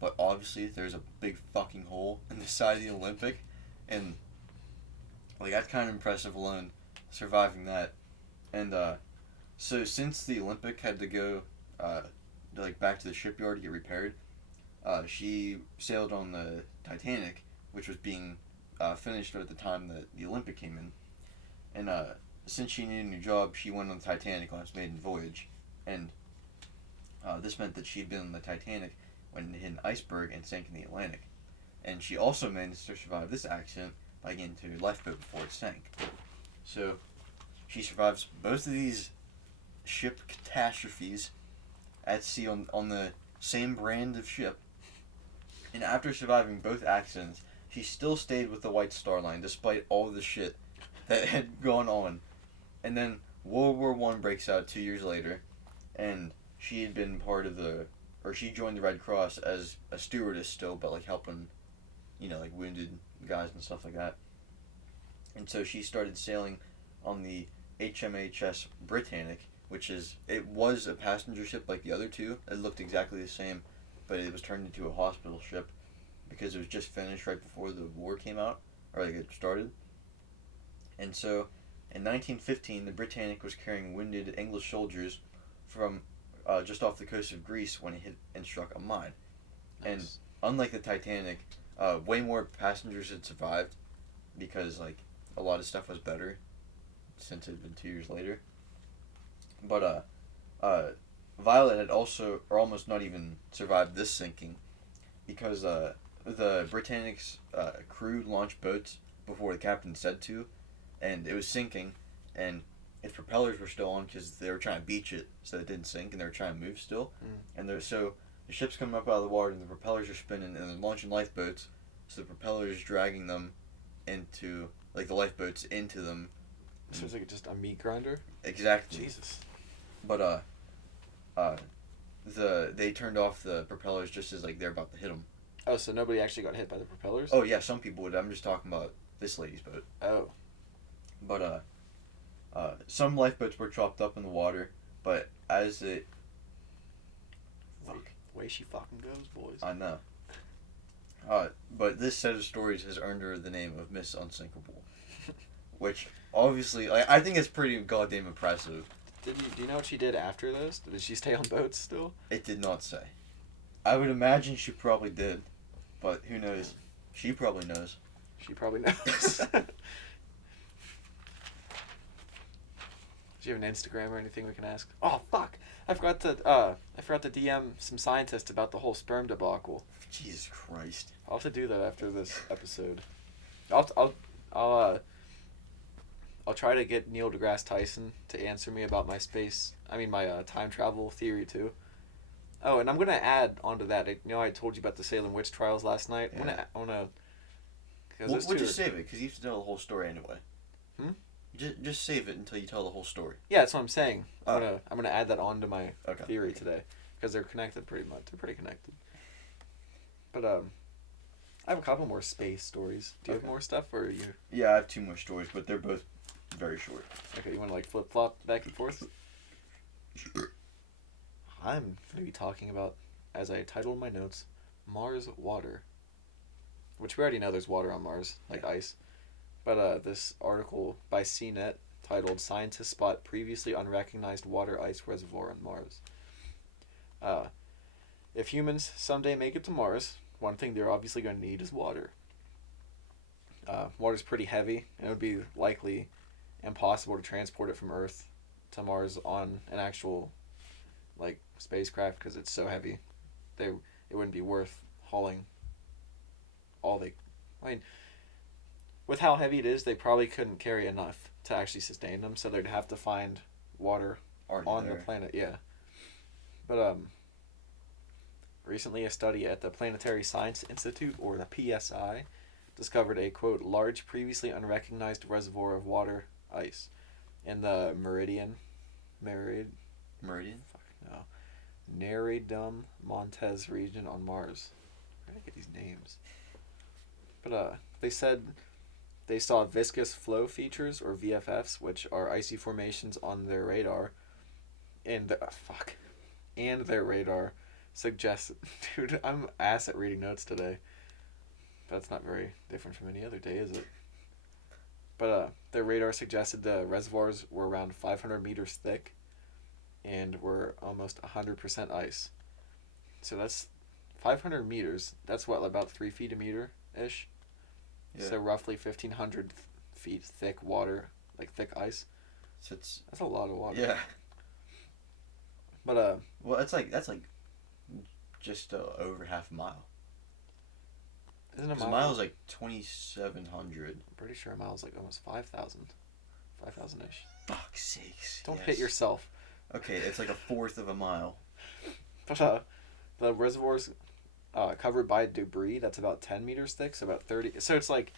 but obviously there's a big fucking hole in the side of the Olympic, and like, that's kind of impressive alone, surviving that. And so since the Olympic had to go like back to the shipyard to get repaired, she sailed on the Titanic, which was being finished at the time that the Olympic came in. And since she needed a new job, she went on the Titanic on its maiden voyage. And this meant that she'd been on the Titanic when it hit an iceberg and sank in the Atlantic. And she also managed to survive this accident by getting to a lifeboat before it sank. So she survives both of these ship catastrophes at sea on the same brand of ship. And after surviving both accidents, she still stayed with the White Star Line despite all the shit that had gone on. And then World War I breaks out 2 years later, and she had been she joined the Red Cross as a stewardess still, but like helping, like wounded guys and stuff like that. And so she started sailing on the HMHS Britannic, which was a passenger ship like the other two. It looked exactly the same, but it was turned into a hospital ship because it was just finished right before the war came out, or like it started. And so, in 1915, the Britannic was carrying wounded English soldiers from just off the coast of Greece when it hit and struck a mine. Nice. And unlike the Titanic, way more passengers had survived because like a lot of stuff was better since it had been 2 years later. But Violet had also, or almost not even, survived this sinking because the Britannic's crew launched boats before the captain said to, and it was sinking, and its propellers were still on because they were trying to beach it so that it didn't sink, and they were trying to move still. And so the ship's coming up out of the water, and the propellers are spinning, and they're launching lifeboats, so the propeller is dragging them into, like, the lifeboats into them. So it's like just a meat grinder? Exactly. Jesus. But they turned off the propellers just as like they're about to hit them. Oh, so nobody actually got hit by the propellers? Oh yeah, some people would. I'm just talking about this lady's boat. Oh. But some lifeboats were chopped up in the water, but as it... Fuck. Way she fucking goes, boys. I know. But this set of stories has earned her the name of Miss Unsinkable. Which, obviously, like, I think it's pretty goddamn impressive. Do you know what she did after those? Did she stay on boats still? It did not say. I would imagine she probably did, but who knows? She probably knows. She probably knows. Do you have an Instagram or anything we can ask? Oh fuck! I forgot to DM some scientists about the whole sperm debacle. Jesus Christ! I'll have to do that after this episode. I'll try to get Neil deGrasse Tyson to answer me about my time travel theory too. Oh, and I'm gonna add onto that. I told you about the Salem witch trials last night. Yeah. I wanna. We'll just save it because you have to tell the whole story anyway. Just save it until you tell the whole story. Yeah, that's what I'm saying. I'm gonna add that onto my theory today because they're connected pretty much. They're pretty connected. But I have a couple more space stories. Do you have more stuff, or you? Yeah, I have 2 more stories, but they're both very short. Okay, you want to like flip flop back and forth? Sure. I'm going to be talking about, as I titled my notes, Mars water. Which we already know there's water on Mars, like ice. But this article by CNET titled "Scientists Spot Previously Unrecognized Water Ice Reservoir on Mars." If humans someday make it to Mars, one thing they're obviously going to need is water. Water's pretty heavy, and it would be likely impossible to transport it from Earth to Mars on an actual like spacecraft because it's so heavy. It wouldn't be worth hauling all they. I mean, with how heavy it is, they probably couldn't carry enough to actually sustain them, so they'd have to find water on the planet. Yeah, but recently a study at the Planetary Science Institute, or the PSI, discovered a, quote, large previously unrecognized reservoir of water ice in the Meridian? Fuck no. Nereidum Montes region on Mars. Where did I get these names? But they said they saw viscous flow features, or VFFs, which are icy formations on their radar. And their radar suggests... Dude, I'm ass at reading notes today. That's not very different from any other day, is it? But their radar suggested the reservoirs were around 500 meters thick and were almost 100% ice. So that's 500 meters. That's what, about 3 feet a meter-ish? Yeah. So roughly 1,500 feet thick water, like thick ice. So that's a lot of water. Yeah. But well, that's like just over half a mile. Isn't a mile is like 2,700. I'm pretty sure a mile is like almost 5,000. 5,000-ish. Fuck's sakes. Don't hit yourself. Okay, it's like a fourth of a mile. But the reservoir's covered by debris that's about 10 meters thick, so about 30. So it's like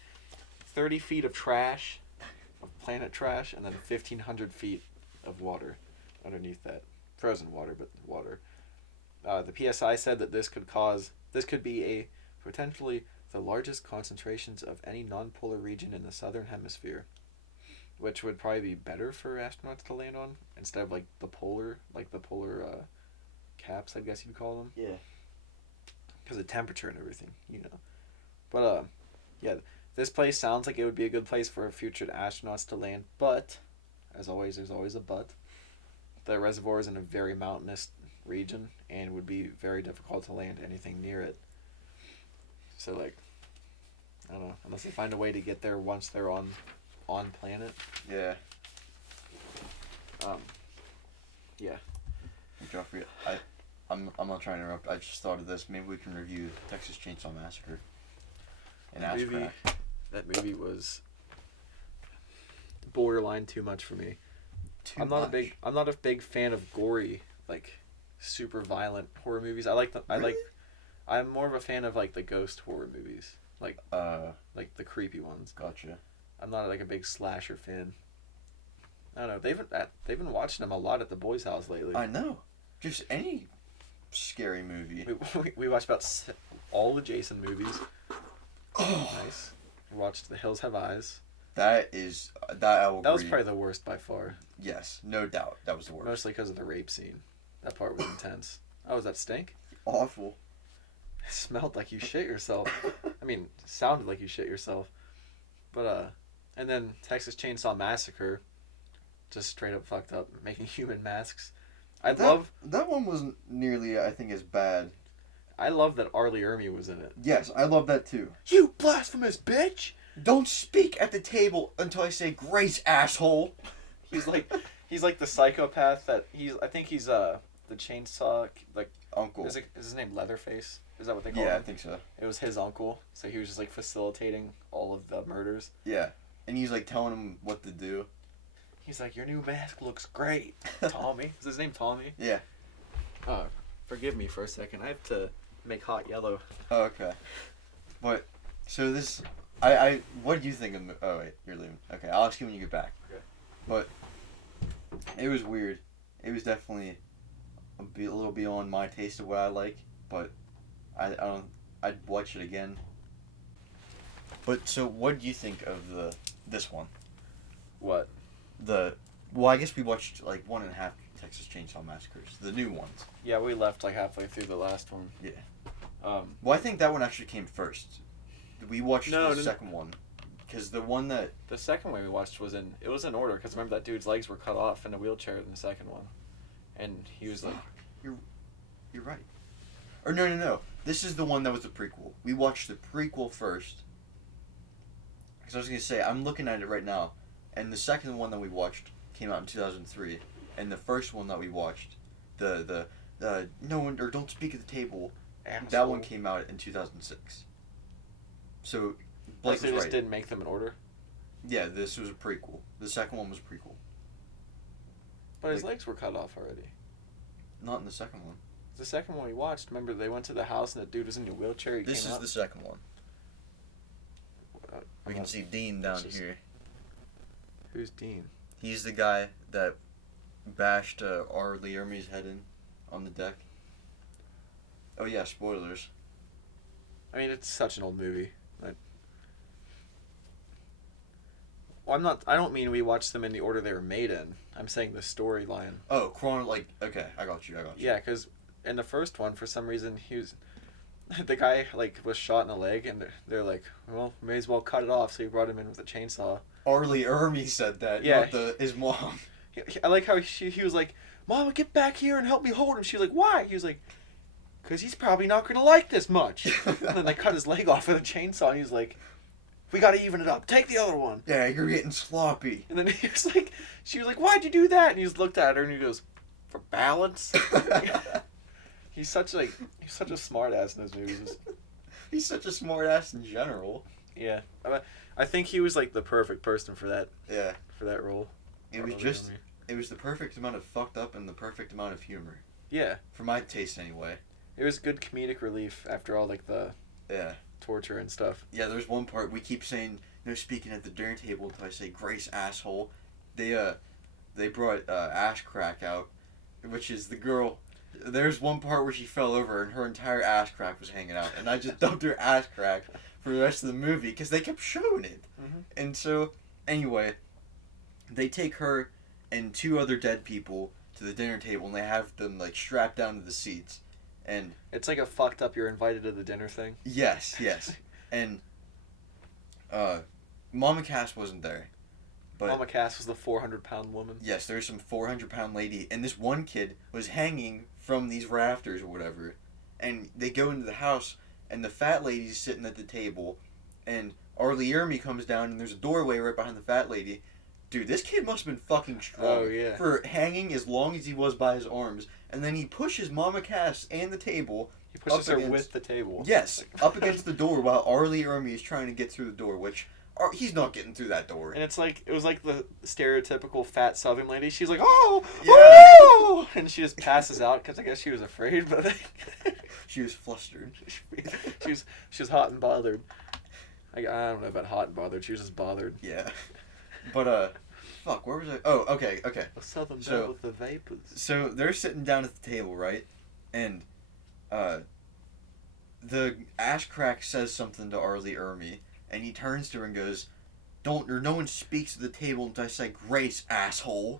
30 feet of trash, of planet trash, and then 1,500 feet of water underneath that. Frozen water, but water. The PSI said that this could be a potentially the largest concentrations of any non-polar region in the southern hemisphere, which would probably be better for astronauts to land on instead of like the polar caps, I guess you'd call them. Yeah. Because of temperature and everything, you know. But yeah, this place sounds like it would be a good place for future astronauts to land, but as always, there's always a but. The reservoir is in a very mountainous region and would be very difficult to land anything near it. So like, I don't know, unless they find a way to get there once they're on planet. Yeah. Yeah. Joffrey, I'm not trying to interrupt. I just thought of this. Maybe we can review Texas Chainsaw Massacre. That movie was borderline too much for me. I'm not a big fan of gory, like super violent horror movies. I'm more of a fan of like the ghost horror movies, like the creepy ones. Gotcha. I'm not like a big slasher fan. I don't know. They've been watching them a lot at the boys' house lately. I know. Just any scary movie. We watched about all the Jason movies. Oh, nice. We watched The Hills Have Eyes. That was probably the worst by far. Yes, no doubt. That was the worst. Mostly because of the rape scene. That part was intense. Oh, was that stink? Awful. It smelled like you shit yourself. I mean, sounded like you shit yourself. But, and then Texas Chainsaw Massacre, just straight up fucked up, making human masks. That one wasn't nearly, I think, as bad. I love that Arlie Ermy was in it. Yes, I love that too. You blasphemous bitch! Don't speak at the table until I say grace, asshole. He's like the psychopath that I think he's the chainsaw like uncle. Is his name Leatherface? Is that what they call him? Yeah, I think so. It was his uncle, so he was just like facilitating all of the murders. Yeah, and he's like telling him what to do. He's like, your new mask looks great, Tommy. Is his name Tommy? Yeah. Forgive me for a second. I have to make hot yellow. Oh, okay. But so this, what do you think of? Oh wait, you're leaving. Okay, I'll ask you when you get back. Okay. But it was weird. It was definitely a little beyond my taste of what I like. But I'd watch it again. But so, what do you think of this one? What? Well, I guess we watched like 1.5 Texas Chainsaw Massacres, the new ones. Yeah, we left like halfway through the last one. Yeah. Well, I think that one actually came first. We watched the second one. Because the one that... The second one we watched was in order, because remember that dude's legs were cut off in a wheelchair in the second one. And he was like... You're right. Or no. This is the one that was the prequel. We watched the prequel first. Because I was going to say, I'm looking at it right now, and the second one that we watched came out in 2003, and the first one that we watched, the no one, or Don't Speak at the Table, Asshole. that one came out in 2006. So, Blake they was just right. didn't make them in order? Yeah, this was a prequel. The second one was a prequel. But his legs were cut off already. Not in the second one. The second one we watched, remember they went to the house and the dude was in a wheelchair. This is the second one. We can see Dean down here. Who's Dean? He's the guy that bashed R. Lee Ermey's head in on the deck. Oh yeah, spoilers. I mean, it's such an old movie. Well, I don't mean we watched them in the order they were made in. I'm saying the storyline. Oh, okay, I got you. Yeah, because in the first one, for some reason, the guy, was shot in the leg, and they're like, well, may as well cut it off, so he brought him in with a chainsaw. R. Lee Ermey said that, yeah. not his mom. I like how he was like, Mama, get back here and help me hold him. She was like, why? He was like, because he's probably not going to like this much. And then they cut his leg off with a chainsaw, and he was like, we got to even it up. Take the other one. Yeah, you're getting sloppy. And then he was like, she was like, why'd you do that? And he just looked at her, and he goes, for balance? He's such a smart ass in his movies. He's such a smart ass in general. Yeah. I think he was the perfect person for that. Yeah. For that role. It was the perfect amount of fucked up and the perfect amount of humor. Yeah. For my taste anyway. It was good comedic relief after all the torture and stuff. Yeah, there's one part we keep saying no speaking at the dinner table until I say Grace asshole. They brought ass crack out, which is the girl. There's one part where she fell over and her entire ass crack was hanging out, and I just dubbed her ass crack for the rest of the movie because they kept showing it. Mm-hmm. And so, anyway, they take her and two other dead people to the dinner table, and they have them strapped down to the seats, and it's like a fucked up you're invited to the dinner thing. Yes, and Mama Cass wasn't there. But Mama Cass was the 400-pound woman. Yes, there's some 400-pound lady, and this one kid was hanging from these rafters or whatever, and they go into the house, and the fat lady's sitting at the table, and R. Lee Ermey comes down, and there's a doorway right behind the fat lady. Dude, this kid must have been fucking strong. Oh, yeah. For hanging as long as he was by his arms, and then he pushes Mama Cass and the table. He pushes her with the table. Yes, up against the door while R. Lee Ermey is trying to get through the door, which... he's not getting through that door. And it was like the stereotypical fat Southern lady. She's like, oh, yeah. Oh! And she just passes out because I guess she was afraid, but she was flustered. she was hot and bothered. I don't know about hot and bothered. She was just bothered. Yeah. But, fuck, where was I? Oh, okay. A Southern belle with the vapors. So they're sitting down at the table, right? And, the ash crack says something to R. Lee Ermey. And he turns to her and goes, no one speaks at the table until I say grace, asshole.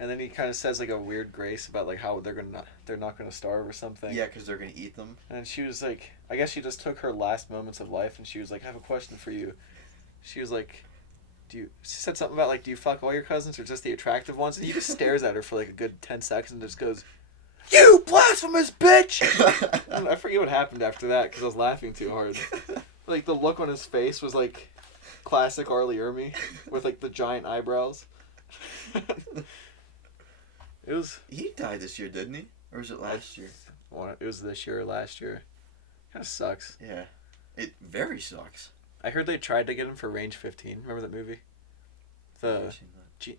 And then he kind of says a weird grace about how they're not gonna starve or something. Yeah, because they're gonna eat them. And she was like, I guess she just took her last moments of life, and she was like, I have a question for you. She was like, she said something about do you fuck all your cousins or just the attractive ones? And he just stares at her for a good 10 seconds and just goes, you blasphemous bitch! And I forget what happened after that because I was laughing too hard. The look on his face was classic R. Lee Ermey with the giant eyebrows. It was. He died this year, didn't he? Or was it last year? Well, it was this year or last year. Kind of sucks. Yeah, it very sucks. I heard they tried to get him for Range 15. Remember that movie?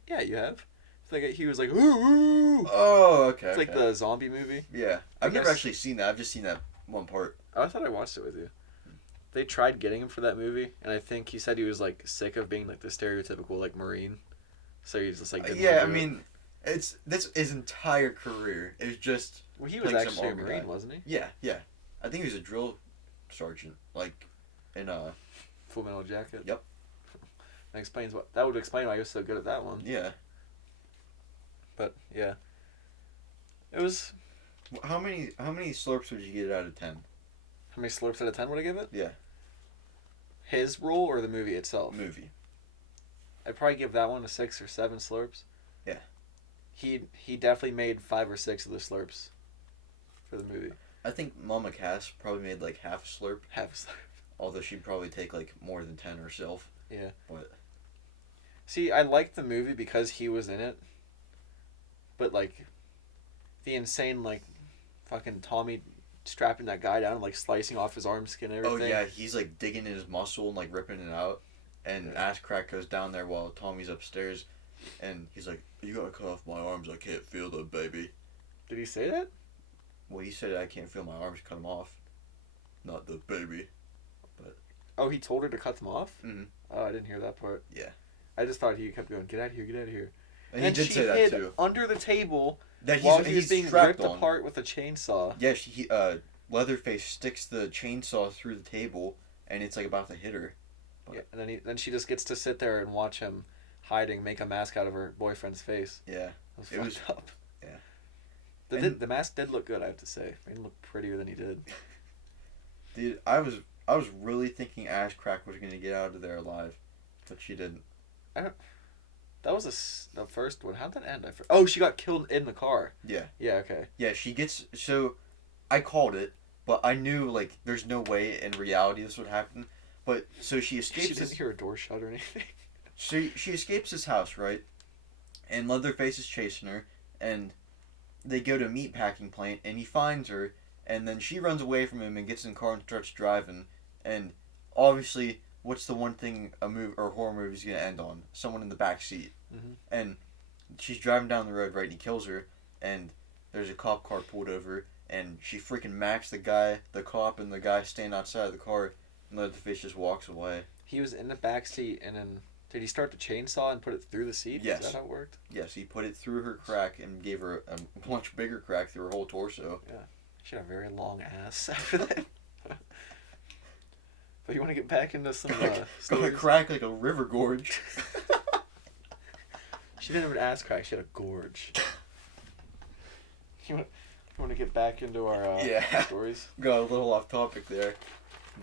Yeah, you have. He was like, ooh. Oh, okay. It's the zombie movie. Yeah, I've never actually seen that. I've just seen that one part. Oh, I thought I watched it with you. They tried getting him for that movie, and I think he said he was sick of being the stereotypical Marine, so he's just didn't yeah, I do mean, it's his entire career is just. Well, he was actually a Marine, wasn't he? Yeah. I think he was a drill sergeant, in Full Metal Jacket. Yep. That would explain why he was so good at that one. Yeah. But yeah, it was. How many slurps would you get out of 10? How many slurps out of 10 would I give it? Yeah. His role or the movie itself? Movie. I'd probably give that one a 6 or 7 slurps. Yeah. He definitely made 5 or 6 of the slurps for the movie. I think Mama Cass probably made like half a slurp. Half a slurp. Although she'd probably take like more than 10 herself. Yeah. But see, I liked the movie because he was in it. But like, the insane like, fucking Tommy strapping that guy down and like slicing off his arm skin and everything. oh yeah, he's like digging in his muscle and like ripping it out, and Ass Crack goes down there while Tommy's upstairs, and he's like, "You gotta cut off my arms. I can't feel them, baby." Did he say that? Well, he said, "I can't feel my arms. Cut them off." Not the baby. Oh, he told her to cut them off? Mm-hmm. Oh, I didn't hear that part. Yeah. I just thought he kept going, "Get out of here, get out of here." And he did say that hid too. under the table That while he was he's being strapped ripped on. apart with a chainsaw. Yeah, Leatherface sticks the chainsaw through the table, and it's like about to hit her. But Yeah, and then she just gets to sit there and watch him hiding, make a mask out of her boyfriend's face. yeah, It was fucked up. Yeah. The mask did look good, I have to say. He didn't look prettier than he did. dude, I was really thinking Ass Crack was gonna get out of there alive, but she didn't. That was the first one. How'd that end? Oh, she got killed in the car. Yeah. Yeah, okay. Yeah, she gets so. I called it, but I knew like there's no way in reality this would happen. But so she escapes. She didn't hear a door shut or anything. She escapes his house, right? And Leatherface is chasing her, and they go to a meatpacking plant, and he finds her, and then she runs away from him and gets in the car and starts driving. And obviously, what's the one thing a movie or a horror movie is gonna end on? Someone in the back seat. Mm-hmm. And she's driving down the road, right? And he kills her, and there's a cop car pulled over, and she freaking macks the cop, and the guy standing outside the car, and Leatherface just walks away. He was in the back seat, and then did he start the chainsaw and put it through the seat? Yes. Is that how it worked? Yes, he put it through her crack and gave her a much bigger crack through her whole torso. She had a very long ass after that. But you want to get back into some Gonna stories? crack like a river gorge. She didn't have an ass crack. She had a gorge. You want to get back into our stories? Got a little off topic there.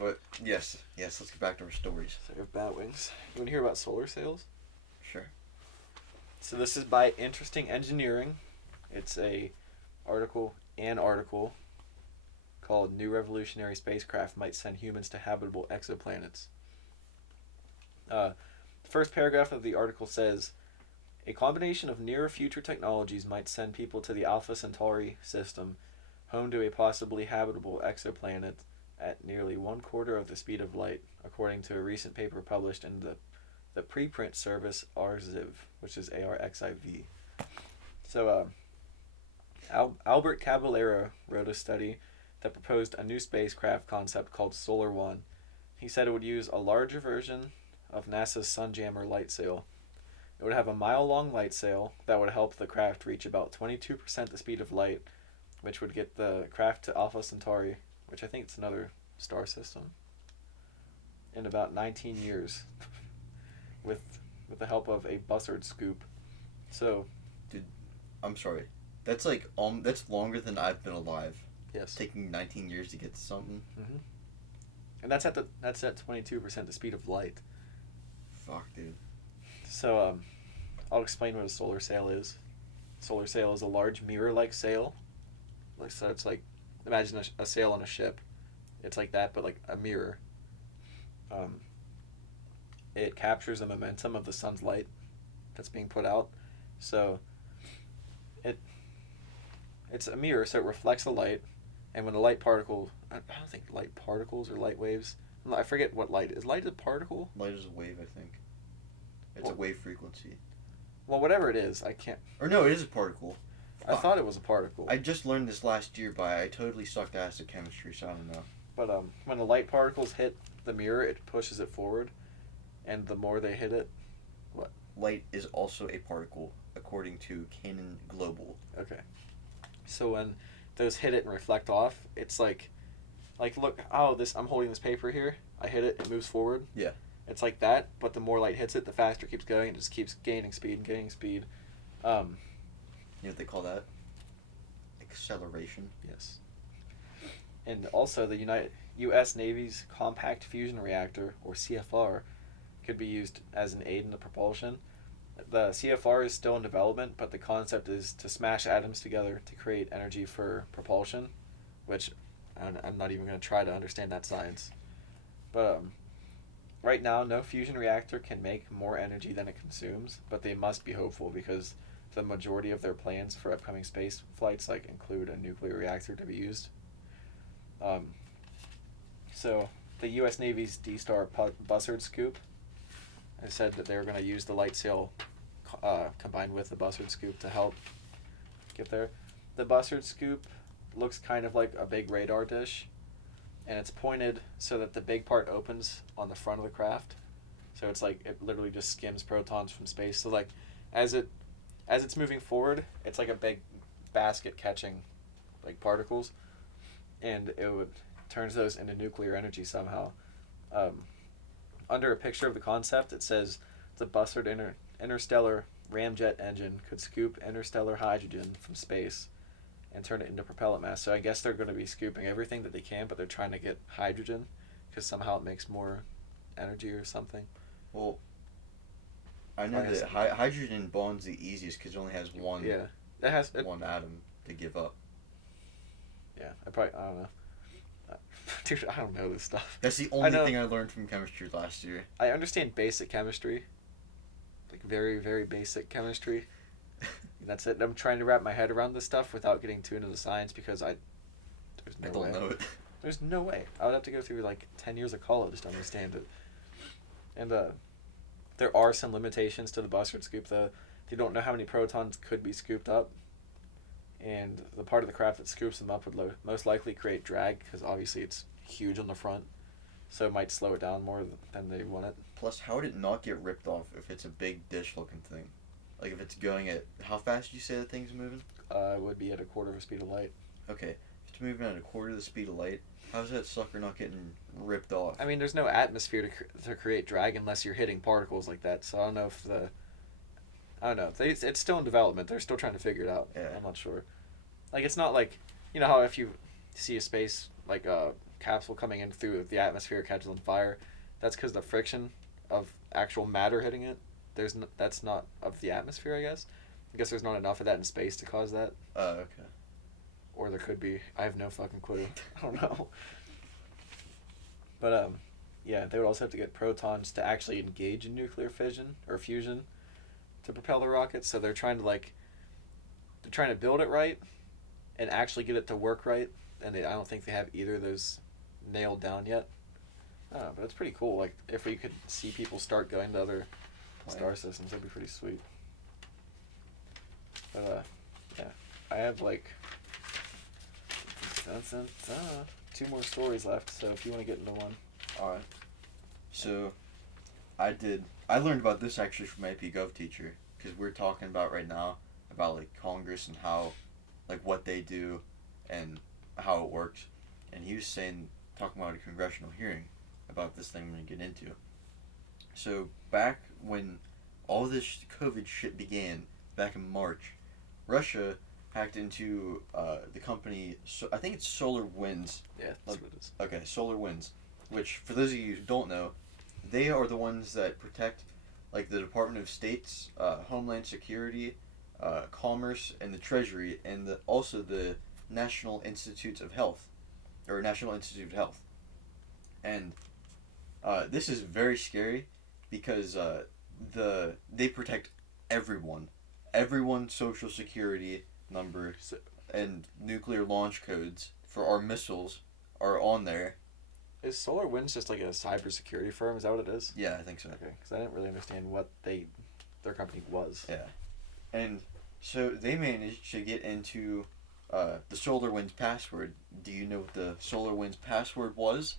But yes, let's get back to our stories. So we have bat wings. You want to hear about solar sails? Sure. So this is by Interesting Engineering. It's an article called New Revolutionary Spacecraft Might Send Humans to Habitable Exoplanets. The first paragraph of the article says, a combination of near future technologies might send people to the Alpha Centauri system, home to a possibly habitable exoplanet at nearly 1/4 of the speed of light, according to a recent paper published in the preprint service ARXIV, which is ARXIV. So, Albert Caballero wrote a study that proposed a new spacecraft concept called Solar One. He said it would use a larger version of NASA's Sunjammer light sail. It would have a mile-long light sail that would help the craft reach about 22% the speed of light, which would get the craft to Alpha Centauri, which I think it's another star system, in about 19 years, with the help of a buzzard scoop. So, dude, I'm sorry. That's like that's longer than I've been alive. yes, Taking 19 years to get to something. mm-hmm. And that's at 22% the speed of light. Fuck, dude. So, I'll explain what a solar sail is. Solar sail is a large mirror-like sail. So it's like, imagine a sail on a ship. It's like that, but like a mirror. It captures the momentum of the sun's light that's being put out. So, it's a mirror, so it reflects the light. And when the light particle, I don't think light particles or light waves. I forget what light is. Light a particle? Light is a wave, I think. It's a wave frequency. Well, whatever it is, I can't. Or no, it is a particle. I thought it was a particle. I just learned this last year, but I totally sucked ass at chemistry, so I don't know. But when the light particles hit the mirror, it pushes it forward, and the more they hit it, what? Light is also a particle, according to Canon Global. Okay. So when those hit it and reflect off, it's like look, I'm holding this paper here. I hit it, it moves forward. Yeah. It's like that, but the more light hits it, the faster it keeps going. It just keeps gaining speed and gaining speed. You know what they call that? Acceleration. Yes. And also, the U.S. Navy's Compact Fusion Reactor, or CFR, could be used as an aid in the propulsion. The CFR is still in development, but the concept is to smash atoms together to create energy for propulsion, which I'm not even going to try to understand that science. But right now, no fusion reactor can make more energy than it consumes, but they must be hopeful because the majority of their plans for upcoming space flights include a nuclear reactor to be used. So the U.S. Navy's D-Star Bussard scoop has said that they're going to use the light sail combined with the Bussard scoop to help get there. The Bussard scoop looks kind of like a big radar dish, and it's pointed so that the big part opens on the front of the craft. So it's like it literally just skims protons from space. So like as it's moving forward, it's like a big basket catching like particles, and it turns those into nuclear energy somehow. Under a picture of the concept, it says the Bussard interstellar ramjet engine could scoop interstellar hydrogen from space and turn it into propellant mass. So I guess they're going to be scooping everything that they can, but they're trying to get hydrogen because somehow it makes more energy or something. Well, I know that hydrogen bonds the easiest because it only has one. Yeah, one atom to give up. Yeah, I don't know. Dude, I don't know this stuff. That's the only thing I learned from chemistry last year. I understand basic chemistry, like very, very basic chemistry. That's it. I'm trying to wrap my head around this stuff without getting too into the science because there's no way. I don't know it. There's no way. I would have to go through like 10 years of college to understand it. And there are some limitations to the Bussard scoop, though. They don't know how many protons could be scooped up. And the part of the craft that scoops them up would most likely create drag because obviously it's huge on the front. So it might slow it down more than they want it. Plus, how would it not get ripped off if it's a big dish-looking thing? Like if it's going at... How fast did you say the thing's moving? It would be at a quarter of the speed of light. Okay. If it's moving at a quarter of the speed of light, how's that sucker not getting ripped off? I mean, there's no atmosphere to create drag unless you're hitting particles like that. So I don't know if I don't know. It's still in development. They're still trying to figure it out. Yeah. I'm not sure. Like, it's not like... You know how if you see a space, like a capsule coming in through the atmosphere catches on fire, that's because the friction of actual matter hitting it. That's not of the atmosphere, I guess. I guess there's not enough of that in space to cause that. Oh, okay. Or there could be. I have no fucking clue. I don't know. But, yeah, they would also have to get protons to actually engage in nuclear fission or fusion to propel the rocket. So they're trying to build it right and actually get it to work right. And I don't think they have either of those nailed down yet. But it's pretty cool. Like, if we could see people start going to other star systems, that'd be pretty sweet. But, yeah. I have, like... two more stories left, so if you want to get into one. Alright. So, I learned about this actually from my AP Gov teacher, because we're talking about right now, about, like, Congress and how, like, what they do and how it works. And he was talking about a congressional hearing about this thing I'm going to get into. So, back when all this COVID shit began, back in March, Russia hacked into the company, I think it's Solar Winds. Yeah, that's what it is. Okay, Solar Winds, which, for those of you who don't know, they are the ones that protect, like, the Department of State's Homeland Security, Commerce, and the Treasury, and also the National Institutes of Health, or National Institute of Health. And this is very scary because they protect everyone's social security number and nuclear launch codes for our missiles are on there. Is Solar Winds just like a cybersecurity firm? Is that what it is? Yeah, I think so. Okay, because I didn't really understand what their company was. Yeah. And so they managed to get into the Solar Winds password. Do you know what the Solar Winds password was?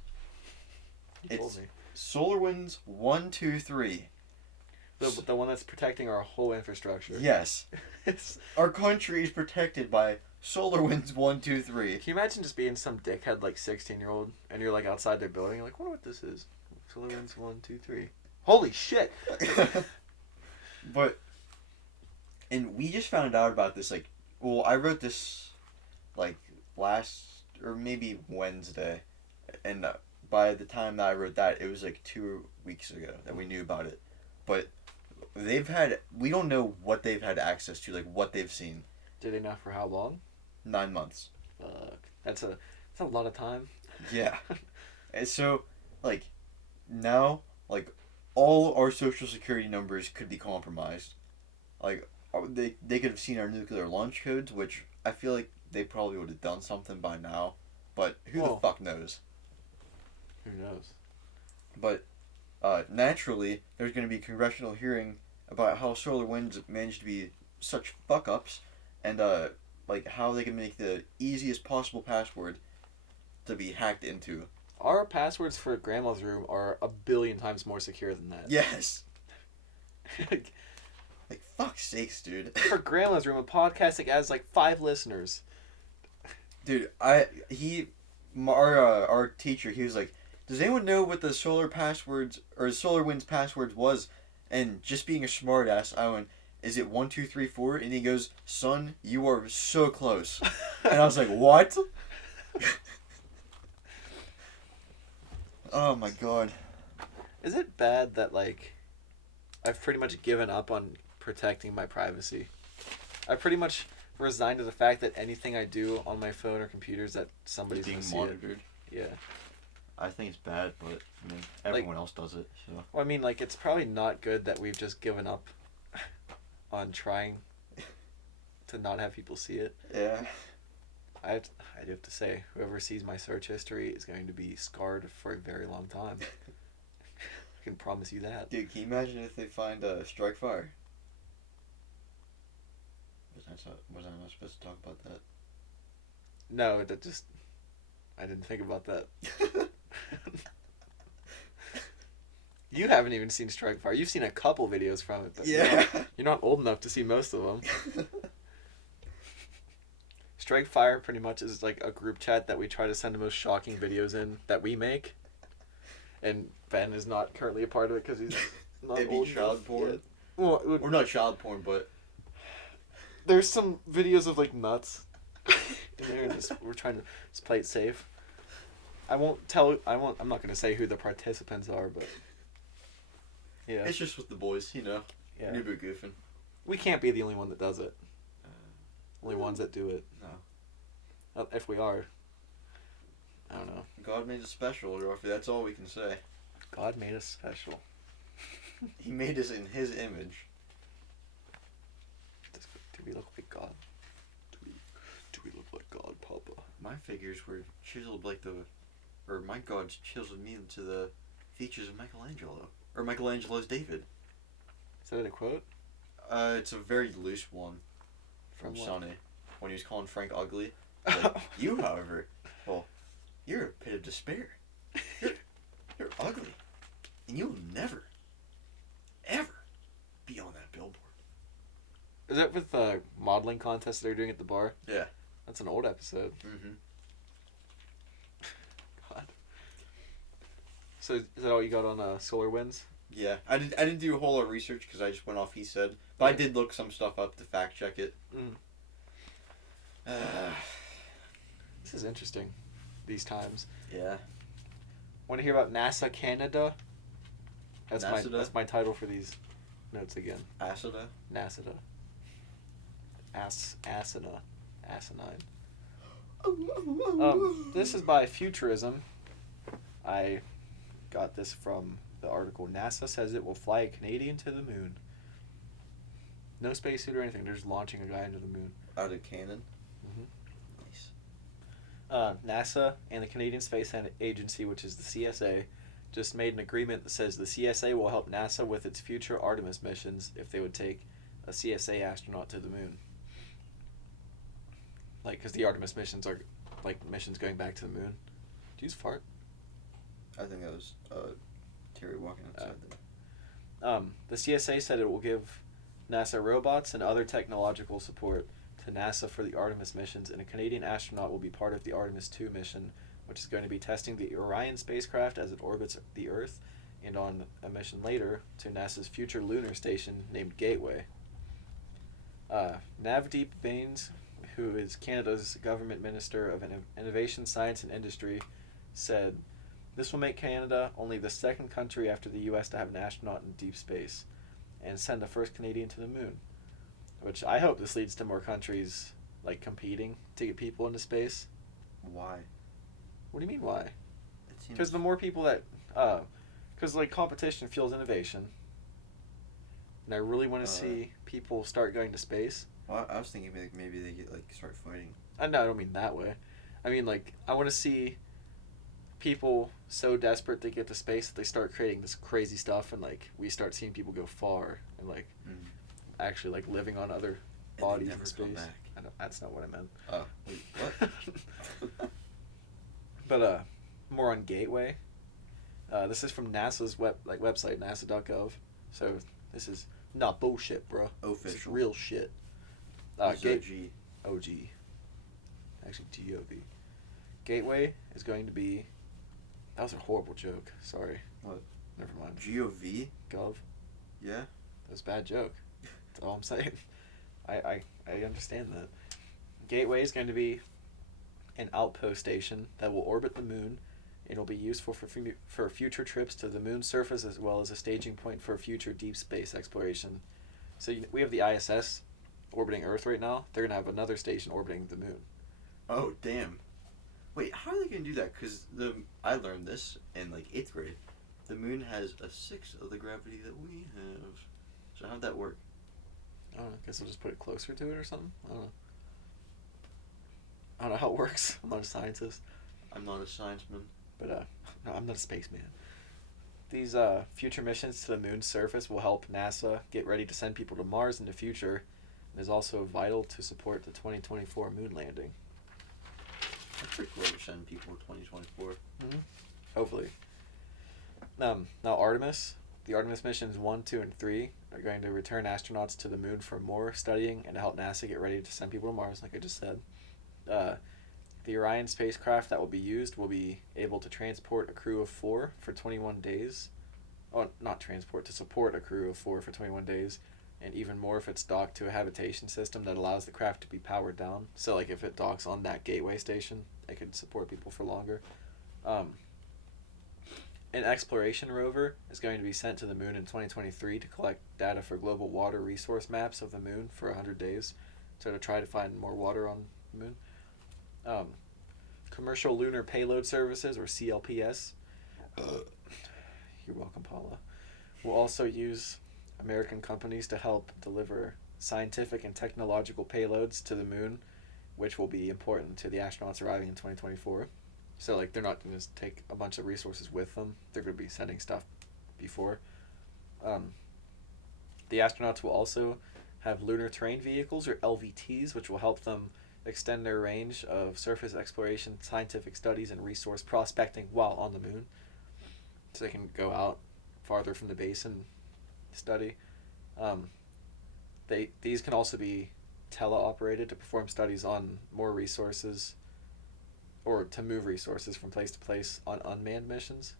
It's Solar Winds 123. The one that's protecting our whole infrastructure. Yes. Our country is protected by Solar Winds 123. Can you imagine just being some dickhead like 16-year-old and you're like outside their building, you're like, wonder what this is. Solar Winds 123. Holy shit! And we just found out about this, like, well, I wrote this, like, last or maybe Wednesday, and by the time that I wrote that, it was like 2 weeks ago that we knew about it. But we don't know what they've had access to, like what they've seen. Do they know for how long? 9 months. Fuck. That's a lot of time. Yeah. And so, like, now, like, all our social security numbers could be compromised. Like, they could have seen our nuclear launch codes, which I feel like they probably would have done something by now. But who the fuck knows? Who knows? But naturally, there's going to be a congressional hearing about how solar winds managed to be such fuck-ups, and like how they can make the easiest possible password to be hacked into. Our passwords for Grandma's room are 1 billion times more secure than that. Yes. Like fuck's sakes, dude. For Grandma's room, a podcast that has like 5 listeners. Dude, our teacher, he was like, does anyone know what the solar passwords or solar winds passwords was? And just being a smart ass, I went, is it 1, 2, 3, 4? And he goes, son, you are so close. And I was like, what? Oh my god. Is it bad that like I've pretty much given up on protecting my privacy? I pretty much resigned to the fact that anything I do on my phone or computers that somebody's being gonna see monitored. it. Yeah. I think it's bad, but I mean everyone else does it. So. Well, I mean, like it's probably not good that we've just given up on trying to not have people see it. Yeah. I do have to say, whoever sees my search history is going to be scarred for a very long time. I can promise you that. Dude, can you imagine if they find Strike Fire? Was I not supposed to talk about that? No, I didn't think about that. You haven't even seen Strike Fire. You've seen a couple videos from it, but yeah. You're not old enough to see most of them. Strike Fire pretty much is like a group chat that we try to send the most shocking videos in that we make. And Ben is not currently a part of it because he's not It'd old be child enough porn. yet. Well, Or not child porn, but there's some videos of like nuts in there, and we're trying to just play it safe. I'm not gonna say who the participants are, but yeah, it's just with the boys, you know. yeah. New bit goofing. We can't be the only one that does it. Only ones that do it. No. If we are, I don't know. God made us special, Dorothy. That's all we can say. God made us special. He made us in His image. Do we look like God? Do we look like God, Papa? My figures were chiseled my gods chiseled me into the features of Michelangelo. Or Michelangelo's David. Is that a quote? It's a very loose one from what? Sonny. When he was calling Frank ugly. Like, you, however, well, you're a pit of despair. You're ugly. And you'll never, ever be on that billboard. Is that with the modeling contest they're doing at the bar? Yeah. That's an old episode. Mm-hmm. God. So is that all you got on Solar Winds? Yeah. I didn't do a whole lot of research because I just went off he said. But I did look some stuff up to fact check it. This is interesting. These times. Yeah. Want to hear about NASA Canada? That's NASA? my title for these notes again. Asada? NASA. Asinine. This is by Futurism. I got this from the article. NASA says it will fly a Canadian to the moon. No spacesuit or anything. They're just launching a guy into the moon. Out of cannon? Nice. NASA and the Canadian Space Agency, which is the CSA, just made an agreement that says the CSA will help NASA with its future Artemis missions if they would take a CSA astronaut to the moon. Like, because the Artemis missions are, like, missions going back to the moon. Did you just fart? I think that was Terry walking outside there. The CSA said it will give NASA robots and other technological support to NASA for the Artemis missions, and a Canadian astronaut will be part of the Artemis 2 mission, which is going to be testing the Orion spacecraft as it orbits the Earth, and on a mission later to NASA's future lunar station named Gateway. Navdeep Bains, who is Canada's government minister of innovation, science, and industry, said, "This will make Canada only the second country after the U.S. to have an astronaut in deep space, and send the first Canadian to the moon." Which I hope this leads to more countries like competing to get people into space. Why? What do you mean why? It seems. Because the more people that, because like competition fuels innovation. And I really want to see people start going to space. Well, I was thinking maybe they get start fighting. No, I don't mean that way. I mean I want to see people so desperate to get to space that they start creating this crazy stuff, and we start seeing people go far and actually living on other bodies in space. I don't, that's not what I meant. Oh, wait, what? But more on Gateway. This is from NASA's website, nasa.gov. So this is not bullshit, bro. Official. This is real shit. OG. OG. Actually, GOV. Gateway is going to be... That was a horrible joke. Sorry. What? Never mind. GOV? Gov. Yeah? That was a bad joke. That's all I'm saying. I understand that. Gateway is going to be an outpost station that will orbit the moon. It will be useful for future trips to the moon's surface, as well as a staging point for future deep space exploration. So we have the ISS orbiting Earth right now. They're going to have another station orbiting the moon. Oh, damn. Wait, how are they going to do that? Because I learned this in 8th grade. The moon has a sixth of the gravity that we have. So how'd that work? I don't know. I guess I'll just put it closer to it or something. I don't know. I don't know how it works. I'm not a scientist. I'm not a scienceman. But, no, I'm not a spaceman. These future missions to the moon's surface will help NASA get ready to send people to Mars in the future, and is also vital to support the 2024 moon landing. That's pretty cool to send people to 2024. Mm-hmm. Hopefully. Now Artemis. The Artemis missions 1, 2, and 3 are going to return astronauts to the moon for more studying and to help NASA get ready to send people to Mars, like I just said. The Orion spacecraft that will be used will be able to transport a crew of 4 for 21 days. Oh, not transport, to support a crew of 4 for 21 days, and even more if it's docked to a habitation system that allows the craft to be powered down. So, if it docks on that Gateway station, it could support people for longer. An exploration rover is going to be sent to the moon in 2023 to collect data for global water resource maps of the moon for 100 days, so to try to find more water on the moon. Commercial Lunar Payload Services, or CLPS, you're welcome, Paula, will also use American companies to help deliver scientific and technological payloads to the moon, which will be important to the astronauts arriving in 2024. So, they're not going to just take a bunch of resources with them. They're going to be sending stuff before. The astronauts will also have lunar terrain vehicles, or LVTs, which will help them extend their range of surface exploration, scientific studies, and resource prospecting while on the moon. So they can go out farther from the base and study. These can also be teleoperated to perform studies on more resources, or to move resources from place to place on unmanned missions.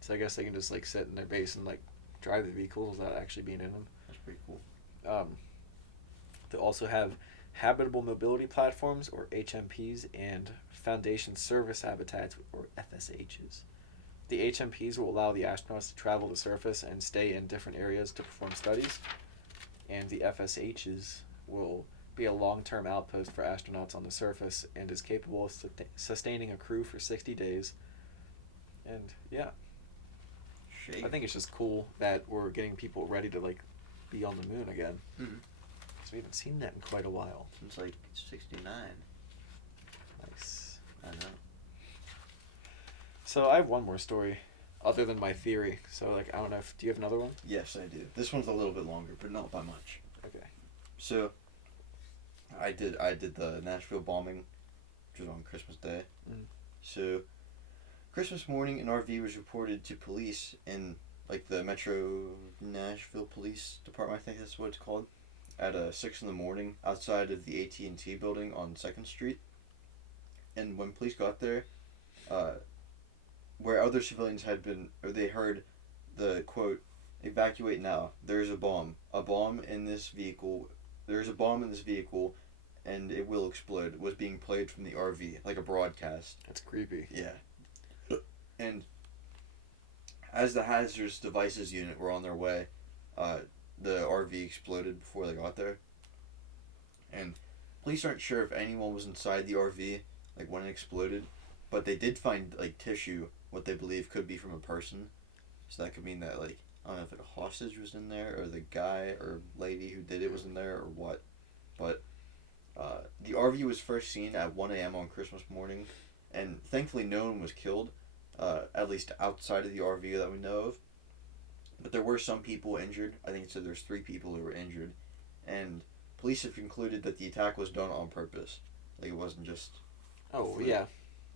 So I guess they can just sit in their base and drive the vehicles without actually being in them. That's pretty cool. They also have habitable mobility platforms, or HMPs, and foundation service habitats, or FSHs. The HMPs will allow the astronauts to travel the surface and stay in different areas to perform studies, and the FSHs will be a long-term outpost for astronauts on the surface and is capable of sustaining a crew for 60 days. And yeah, Shake. I think it's just cool that we're getting people ready to be on the moon again. Mm-hmm. So we haven't seen that in quite a while. Since 69. Nice. I know. So I have one more story, other than my theory. So I don't know do you have another one? Yes, I do. This one's a little bit longer, but not by much. Okay. So, I did the Nashville bombing, which was on Christmas Day. Mm. So, Christmas morning, an RV was reported to police in the Metro Nashville Police Department, I think that's what it's called, at 6 in the morning outside of the AT&T building on 2nd Street. And when police got there, where other civilians had been, or they heard the quote, "Evacuate now. There's a bomb. A bomb in this vehicle. There's a bomb in this vehicle, and it will explode was being played from the RV, like a broadcast. That's creepy. Yeah. And as the hazardous devices unit were on their way, the RV exploded before they got there. And police aren't sure if anyone was inside the RV, like when it exploded, but they did find like tissue, what they believe could be from a person. So that could mean that, like, I don't know if like a hostage was in there, or the guy or lady who did it was in there, or what. But the RV was first seen at 1 a.m. on Christmas morning, and thankfully no one was killed, at least outside of the RV that we know of. But there were some people injured. I think it said there's 3 people who were injured, and police have concluded that the attack was done on purpose. Like, it wasn't just... Oh, yeah.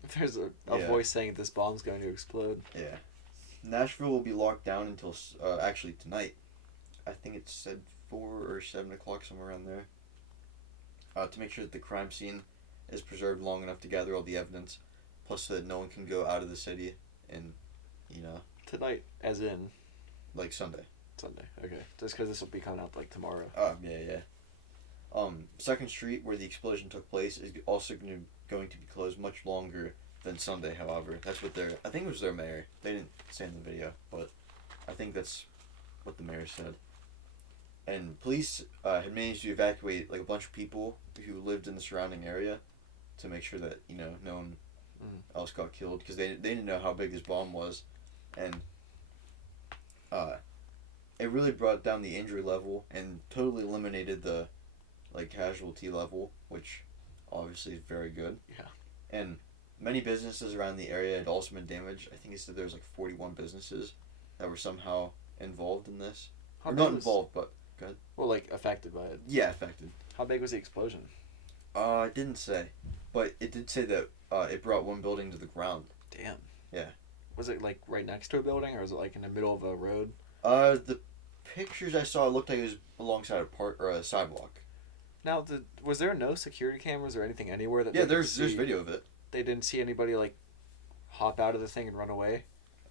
If there's a voice saying this bomb's going to explode. Yeah. Nashville will be locked down until, actually tonight. I think it said 4 or 7 o'clock, somewhere around there. To make sure that the crime scene is preserved long enough to gather all the evidence, plus so that no one can go out of the city and, you know... Tonight, as in... Like Sunday. Sunday, okay. Just because this will be coming out, like, tomorrow. Yeah. 2nd Street, where the explosion took place, is also going to be closed much longer than Sunday, however. That's what I think it was their mayor. They didn't say in the video, but I think that's what the mayor said. And police had managed to evacuate, like, a bunch of people who lived in the surrounding area to make sure that, you know, no one else got killed, because they didn't know how big this bomb was. And it really brought down the injury level and totally eliminated the, like, casualty level, which obviously is very good. Yeah. And many businesses around the area had also been damaged. I think it said there was like 41 businesses that were somehow involved in this. Or not involved, but go ahead. Well, like, affected by it. Yeah, affected. How big was the explosion? It didn't say, but it did say that it brought one building to the ground. Damn. Yeah. Was it, like, right next to a building, or was it, like, in the middle of a road? The pictures I saw, it looked like it was alongside a park or a sidewalk. Now, was there no security cameras or anything anywhere that? Yeah, there's video of it. They didn't see anybody, like, hop out of the thing and run away.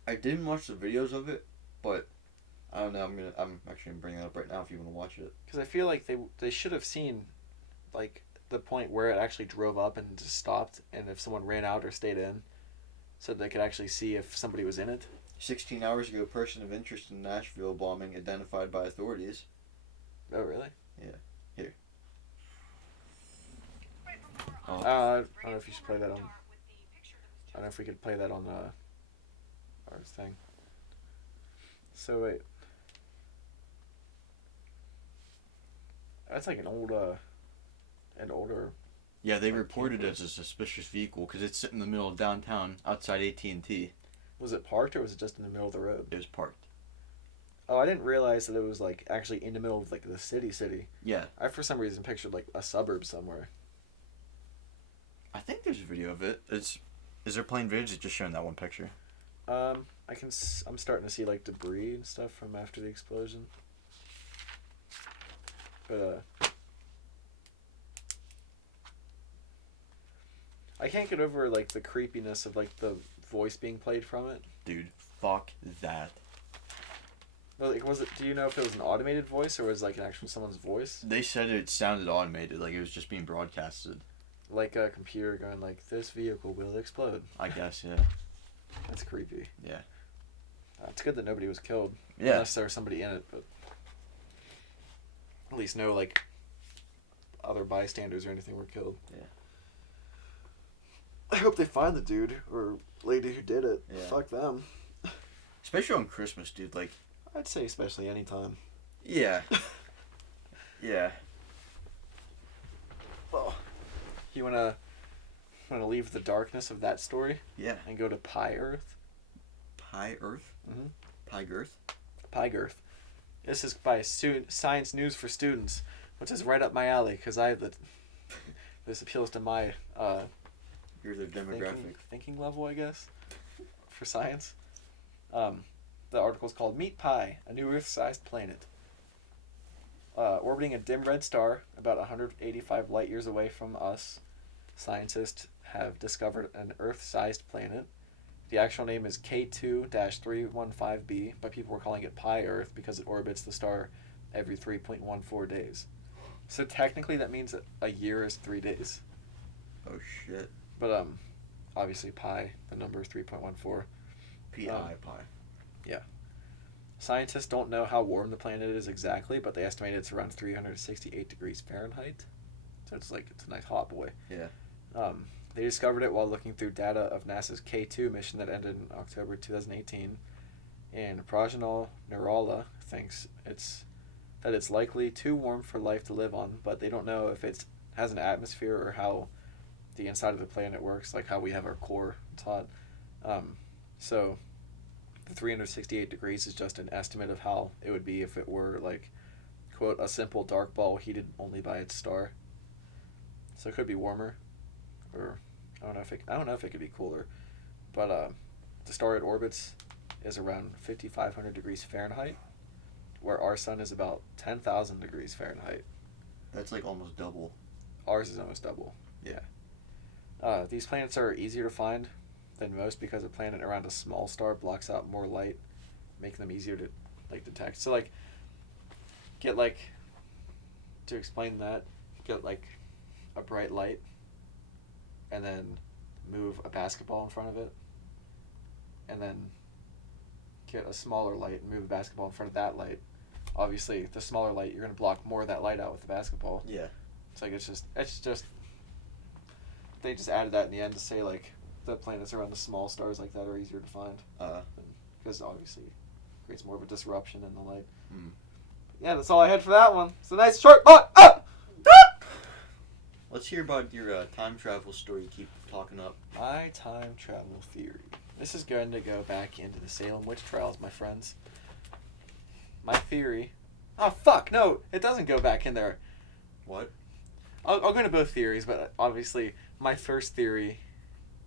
I didn't watch the videos of it, but I don't know. I'm actually gonna bring that up right now if you want to watch it. Because I feel like they should have seen, like, the point where it actually drove up and just stopped, and if someone ran out or stayed in, so they could actually see if somebody was in it. 16 hours ago, a person of interest in Nashville bombing identified by authorities. Oh, really? Yeah. Here. Oh. I don't know if you should play that on... I don't know if we could play that on our thing. So, wait. That's like an older... Yeah, they reported it as a suspicious vehicle because it's sitting in the middle of downtown outside AT&T. Was it parked or was it just in the middle of the road? It was parked. Oh, I didn't realize that it was, like, actually in the middle of, like, the city. Yeah. I, for some reason, pictured, like, a suburb somewhere. I think there's a video of it. Is there plain video? Is it just showing that one picture? I'm starting to see, like, debris and stuff from after the explosion. But, I can't get over, like, the creepiness of, like, the voice being played from it. Dude, fuck that. Like, do you know if it was an automated voice or was it, like, an actual someone's voice? They said it sounded automated, like it was just being broadcasted. Like a computer going, like, this vehicle will explode. I guess, yeah. That's creepy. Yeah. It's good that nobody was killed. Yeah. Unless there was somebody in it, but... At least no, like, other bystanders or anything were killed. Yeah. I hope they find the dude or lady who did it. Yeah. Fuck them. Especially on Christmas, dude, like... I'd say especially any time. Yeah. Yeah. Well, you wanna leave the darkness of that story? Yeah. And go to Pi Earth? Pi Earth? Mm-hmm. Pi Girth? Pi Girth. This is by Science News for Students, which is right up my alley, because this appeals to my You're the demographic. thinking level, I guess, for science. The article is called Meet Pi, a new Earth-sized planet. Orbiting a dim red star about 185 light years away from us, scientists have discovered an Earth-sized planet. The actual name is K2-315b, but people were calling it Pi Earth because it orbits the star every 3.14 days. So technically that means that a year is 3 days. Oh shit. But obviously pi, the number is 3.14. Pi pi. Scientists don't know how warm the planet is exactly, but they estimate it's around 368 degrees Fahrenheit. So it's a nice hot boy. Yeah. They discovered it while looking through data of NASA's K2 mission that ended in October 2018. And Prajnal Nirala thinks it's likely too warm for life to live on, but they don't know if it has an atmosphere or how the inside of the planet works, like how we have our core. It's hot. So the 368 degrees is just an estimate of how it would be if it were, like, quote, a simple dark ball heated only by its star. So it could be warmer, or I don't know if it could be cooler, but the star it orbits is around 5,500 degrees Fahrenheit, where our sun is about 10,000 degrees Fahrenheit. That's like almost double. Ours is almost double. Yeah. These planets are easier to find than most because a planet around a small star blocks out more light, making them easier to detect. So to explain that, get a bright light, and then move a basketball in front of it, and then get a smaller light and move a basketball in front of that light. Obviously, the smaller light, you're going to block more of that light out with the basketball. Yeah. It's just they just added that in the end to say the planets around the small stars like that are easier to find. Because obviously it creates more of a disruption in the light. Yeah, that's all I had for that one. It's a nice short but Let's hear about your time travel story you keep talking up. My time travel theory. This is going to go back into the Salem witch trials, my friends. My theory... Oh, fuck, no, it doesn't go back in there. What? I'll go into both theories, but obviously my first theory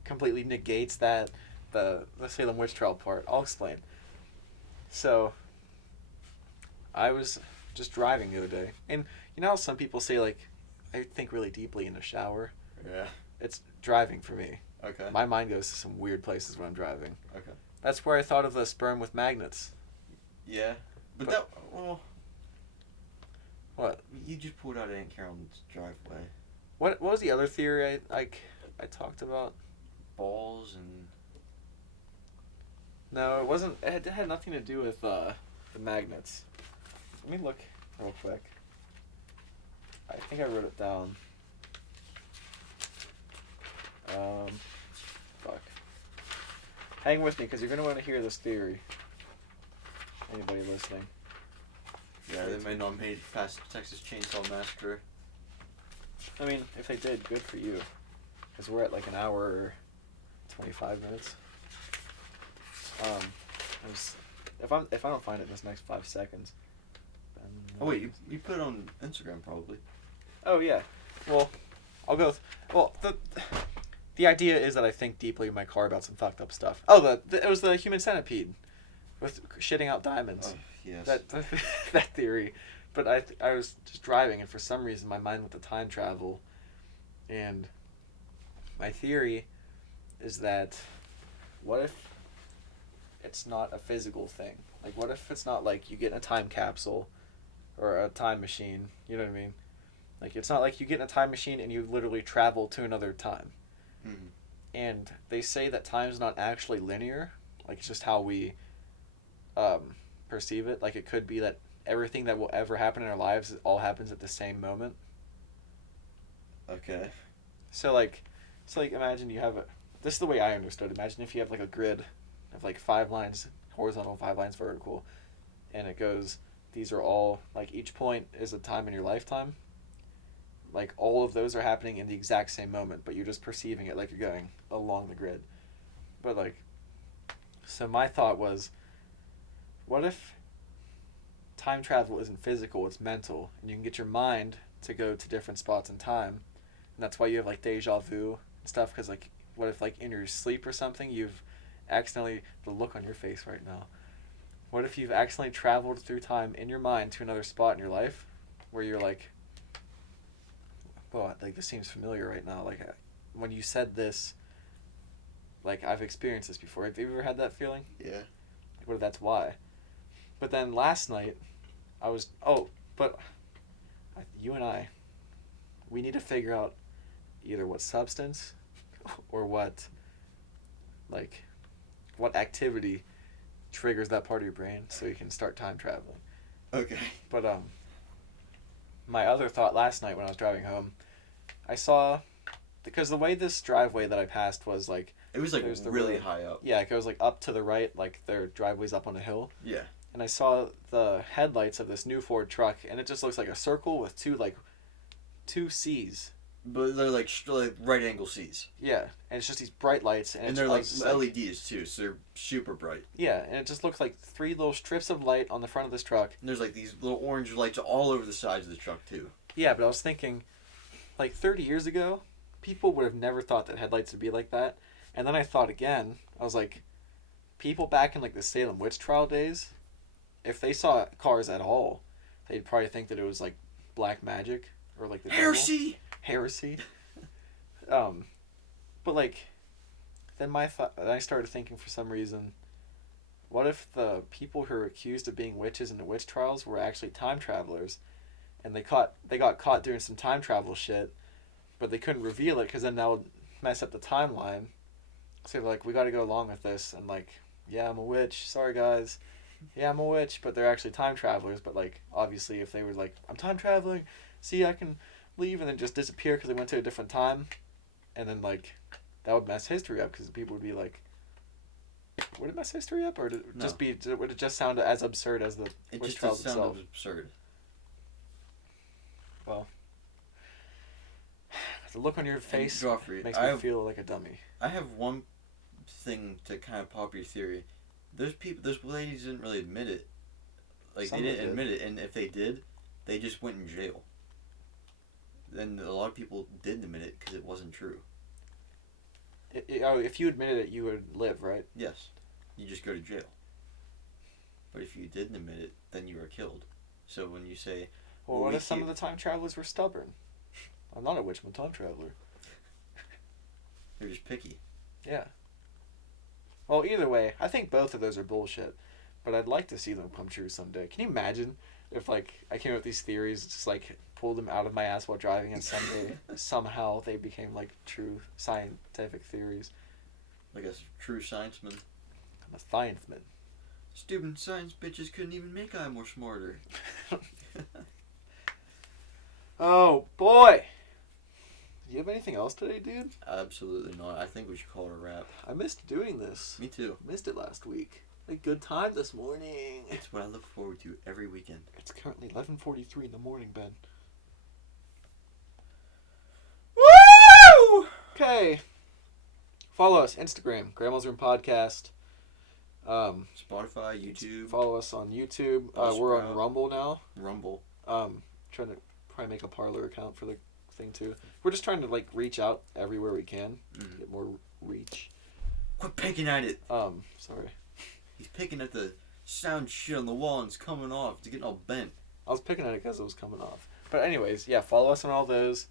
completely negates the Salem witch trial part. I'll explain. So, I was just driving the other day, and you know how some people say, I think really deeply in the shower? Yeah. It's driving for me. Okay. My mind goes to some weird places when I'm driving. Okay. That's where I thought of the sperm with magnets. Yeah. But well... What? You just pulled out Aunt Carolyn's driveway. What was the other theory I talked about? Balls and... No, it wasn't. It had nothing to do with the magnets. Let me look real quick. I think I wrote it down. Fuck. Hang with me, because you're going to want to hear this theory. Anybody listening? Yeah, they may not made it past Texas Chainsaw Massacre. I mean, if they did, good for you. Because we're at an hour or 25 minutes. If I don't find it in this next 5 seconds, then... Oh wait, you put it on Instagram probably. Oh yeah. Well, I'll go. The idea is that I think deeply in my car about some fucked up stuff. Oh, it was the human centipede, with shitting out diamonds. Oh, yes. That theory, but I was just driving, and for some reason my mind went to time travel, and my theory is that what if it's not a physical thing? What if it's not you get in a time capsule or a time machine, you know what I mean? It's not like you get in a time machine and you literally travel to another time. Mm-hmm. And they say that time's not actually linear. It's just how we perceive it. It could be that everything that will ever happen in our lives all happens at the same moment. Okay. So imagine you have this is the way I understood. Imagine if you have a grid of 5 lines horizontal, 5 lines vertical, and it goes, these are all, each point is a time in your lifetime. All of those are happening in the exact same moment, but you're just perceiving it you're going along the grid. But so my thought was, what if time travel isn't physical, it's mental, and you can get your mind to go to different spots in time, and that's why you have deja vu and stuff, because what if in your sleep or something you've accidentally, the look on your face right now, what if you've accidentally traveled through time in your mind to another spot in your life where you're well, this seems familiar right now, when you said this, I've experienced this before. Have you ever had that feeling? Yeah. What if that's why? But then last night, you and I we need to figure out either what substance or what activity triggers that part of your brain so you can start time traveling. Okay. But my other thought last night when I was driving home, I saw, because the way this driveway that I passed was like, it was like really high up. Yeah, it goes like up to the right, like their driveway's up on a hill. Yeah. And I saw the headlights of this new Ford truck, and it just looks like a circle with two C's. But they're like right angle C's. Yeah, and it's just these bright lights, and they're like LEDs too, so they're super bright. Yeah, and it just looks like 3 little strips of light on the front of this truck. And there's like these little orange lights all over the sides of the truck too. Yeah, but I was thinking, like 30 years ago, people would have never thought that headlights would be like that. And then I thought again, I was like, people back in like the Salem witch trial days, if they saw cars at all, they'd probably think that it was like black magic or like the heresy. Heresy. But like, then I started thinking for some reason, what if the people who are accused of being witches in the witch trials were actually time travelers, and they got caught doing some time travel shit, but they couldn't reveal it because then that would mess up the timeline. So they're like, we got to go along with this, and like, yeah, I'm a witch. Sorry guys. Yeah, I'm a witch, but they're actually time travelers. But like, obviously, if they were like, I'm time traveling, see, I can leave and then just disappear because they went to a different time, and then like, that would mess history up because people would be like, would it mess history up, or would it just sound as absurd as the witch trials itself? It just sounded absurd. Well, the look on your face Joffrey, makes me feel like a dummy. I have one thing to kind of pop your theory. Those ladies didn't really admit it. Like, they didn't admit it, and if they did, they just went in jail. Then a lot of people didn't admit it because it wasn't true. If you admitted it, you would live, right? Yes. You just go to jail. But if you didn't admit it, then you were killed. So when you say... Well, what if some of the time travelers were stubborn? I'm not a witch, I'm a time traveler. They're just picky. Yeah. Well, either way, I think both of those are bullshit. But I'd like to see them come true someday. Can you imagine if, like, I came up with these theories, just, like, pulled them out of my ass while driving, and someday, somehow, they became, like, true scientific theories? Like a true scienceman. I'm a scienceman. Stupid science bitches couldn't even make I more smarter. Oh, boy! Do you have anything else today, dude? Absolutely not. I think we should call it a wrap. I missed doing this. Me too. Missed it last week. A good time this morning. It's what I look forward to every weekend. It's currently 11:43 in the morning, Ben. Woo! Okay. Follow us, Instagram, Grandma's Room Podcast. Spotify, YouTube. Follow us on YouTube. We're on Rumble now. Rumble. Trying to probably make a Parler account for the thing too. We're just trying to like reach out everywhere we can, get more reach. Quit picking at it. Sorry. He's picking at the sound shit on the wall and it's coming off. It's getting all bent. I was picking at it because it was coming off. But anyways, yeah, follow us on all those.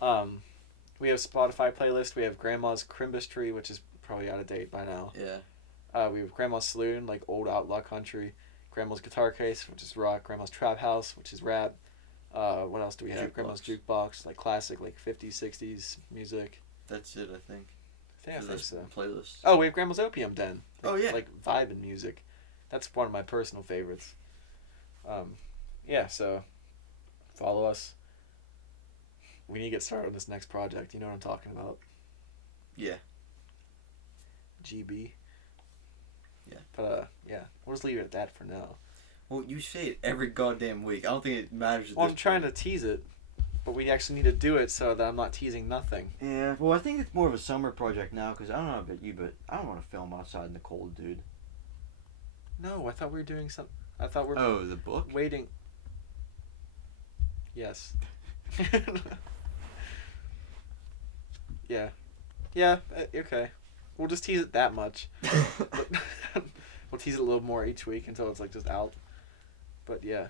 We have Spotify playlist. We have Grandma's Crimbistry, which is probably out of date by now. Yeah. We have Grandma's Saloon, like old outlaw country. Grandma's Guitar Case, which is rock. Grandma's Trap House, which is rap. What else do we have? Grandma's Jukebox, like classic, like 50s, 60s music. That's it, I think. I think so. Playlist. Oh, we have Grandma's Opium Den. Like, oh, yeah. Like vibing music. That's one of my personal favorites. Yeah, so follow us. We need to get started on this next project. You know what I'm talking about? Yeah. GB. Yeah. But, yeah, we'll just leave it at that for now. Well, you say it every goddamn week. I don't think it matters. Well, I'm trying to tease it, but we actually need to do it so that I'm not teasing nothing. Yeah, well, I think it's more of a summer project now, because I don't know about you, but I don't want to film outside in the cold, dude. No, I thought we were doing something. I thought we were... Oh, the book? Waiting. Yes. Yeah. Yeah, okay. We'll just tease it that much. We'll tease it a little more each week until it's like just out. But yeah,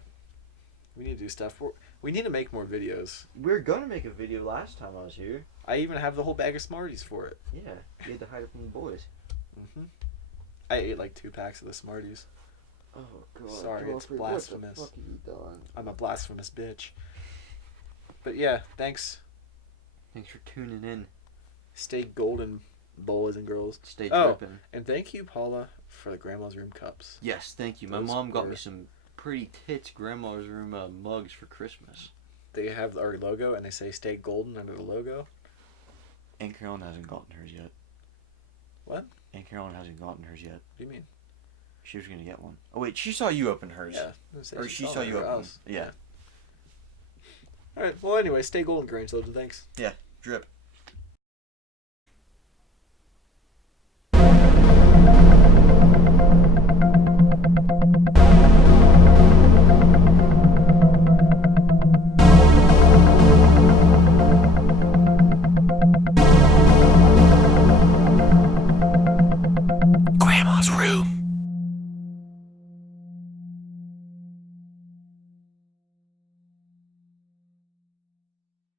we need to do stuff. We need to make more videos. We were going to make a video last time I was here. I even have the whole bag of Smarties for it. Yeah, you had to hide it from the boys. I ate like 2 packs of the Smarties. Oh, God. Sorry, it's blasphemous. What the fuck have you done? I'm a blasphemous bitch. But yeah, thanks. Thanks for tuning in. Stay golden, boys and girls. Stay dripping. And thank you, Paula, for the Grandma's Room cups. Yes, thank you. My Those mom got were- me some pretty tits Grandma's Room mugs for Christmas. They have our logo, and they say "Stay Golden" under the logo. Aunt Carolyn hasn't gotten hers yet. What? Aunt Carolyn hasn't gotten hers yet. What do you mean? She was gonna get one. Oh wait, she saw you open hers. Yeah. Or she saw you open. Yeah. All right. Well, anyway, stay golden, grandchildren. Thanks. Drip.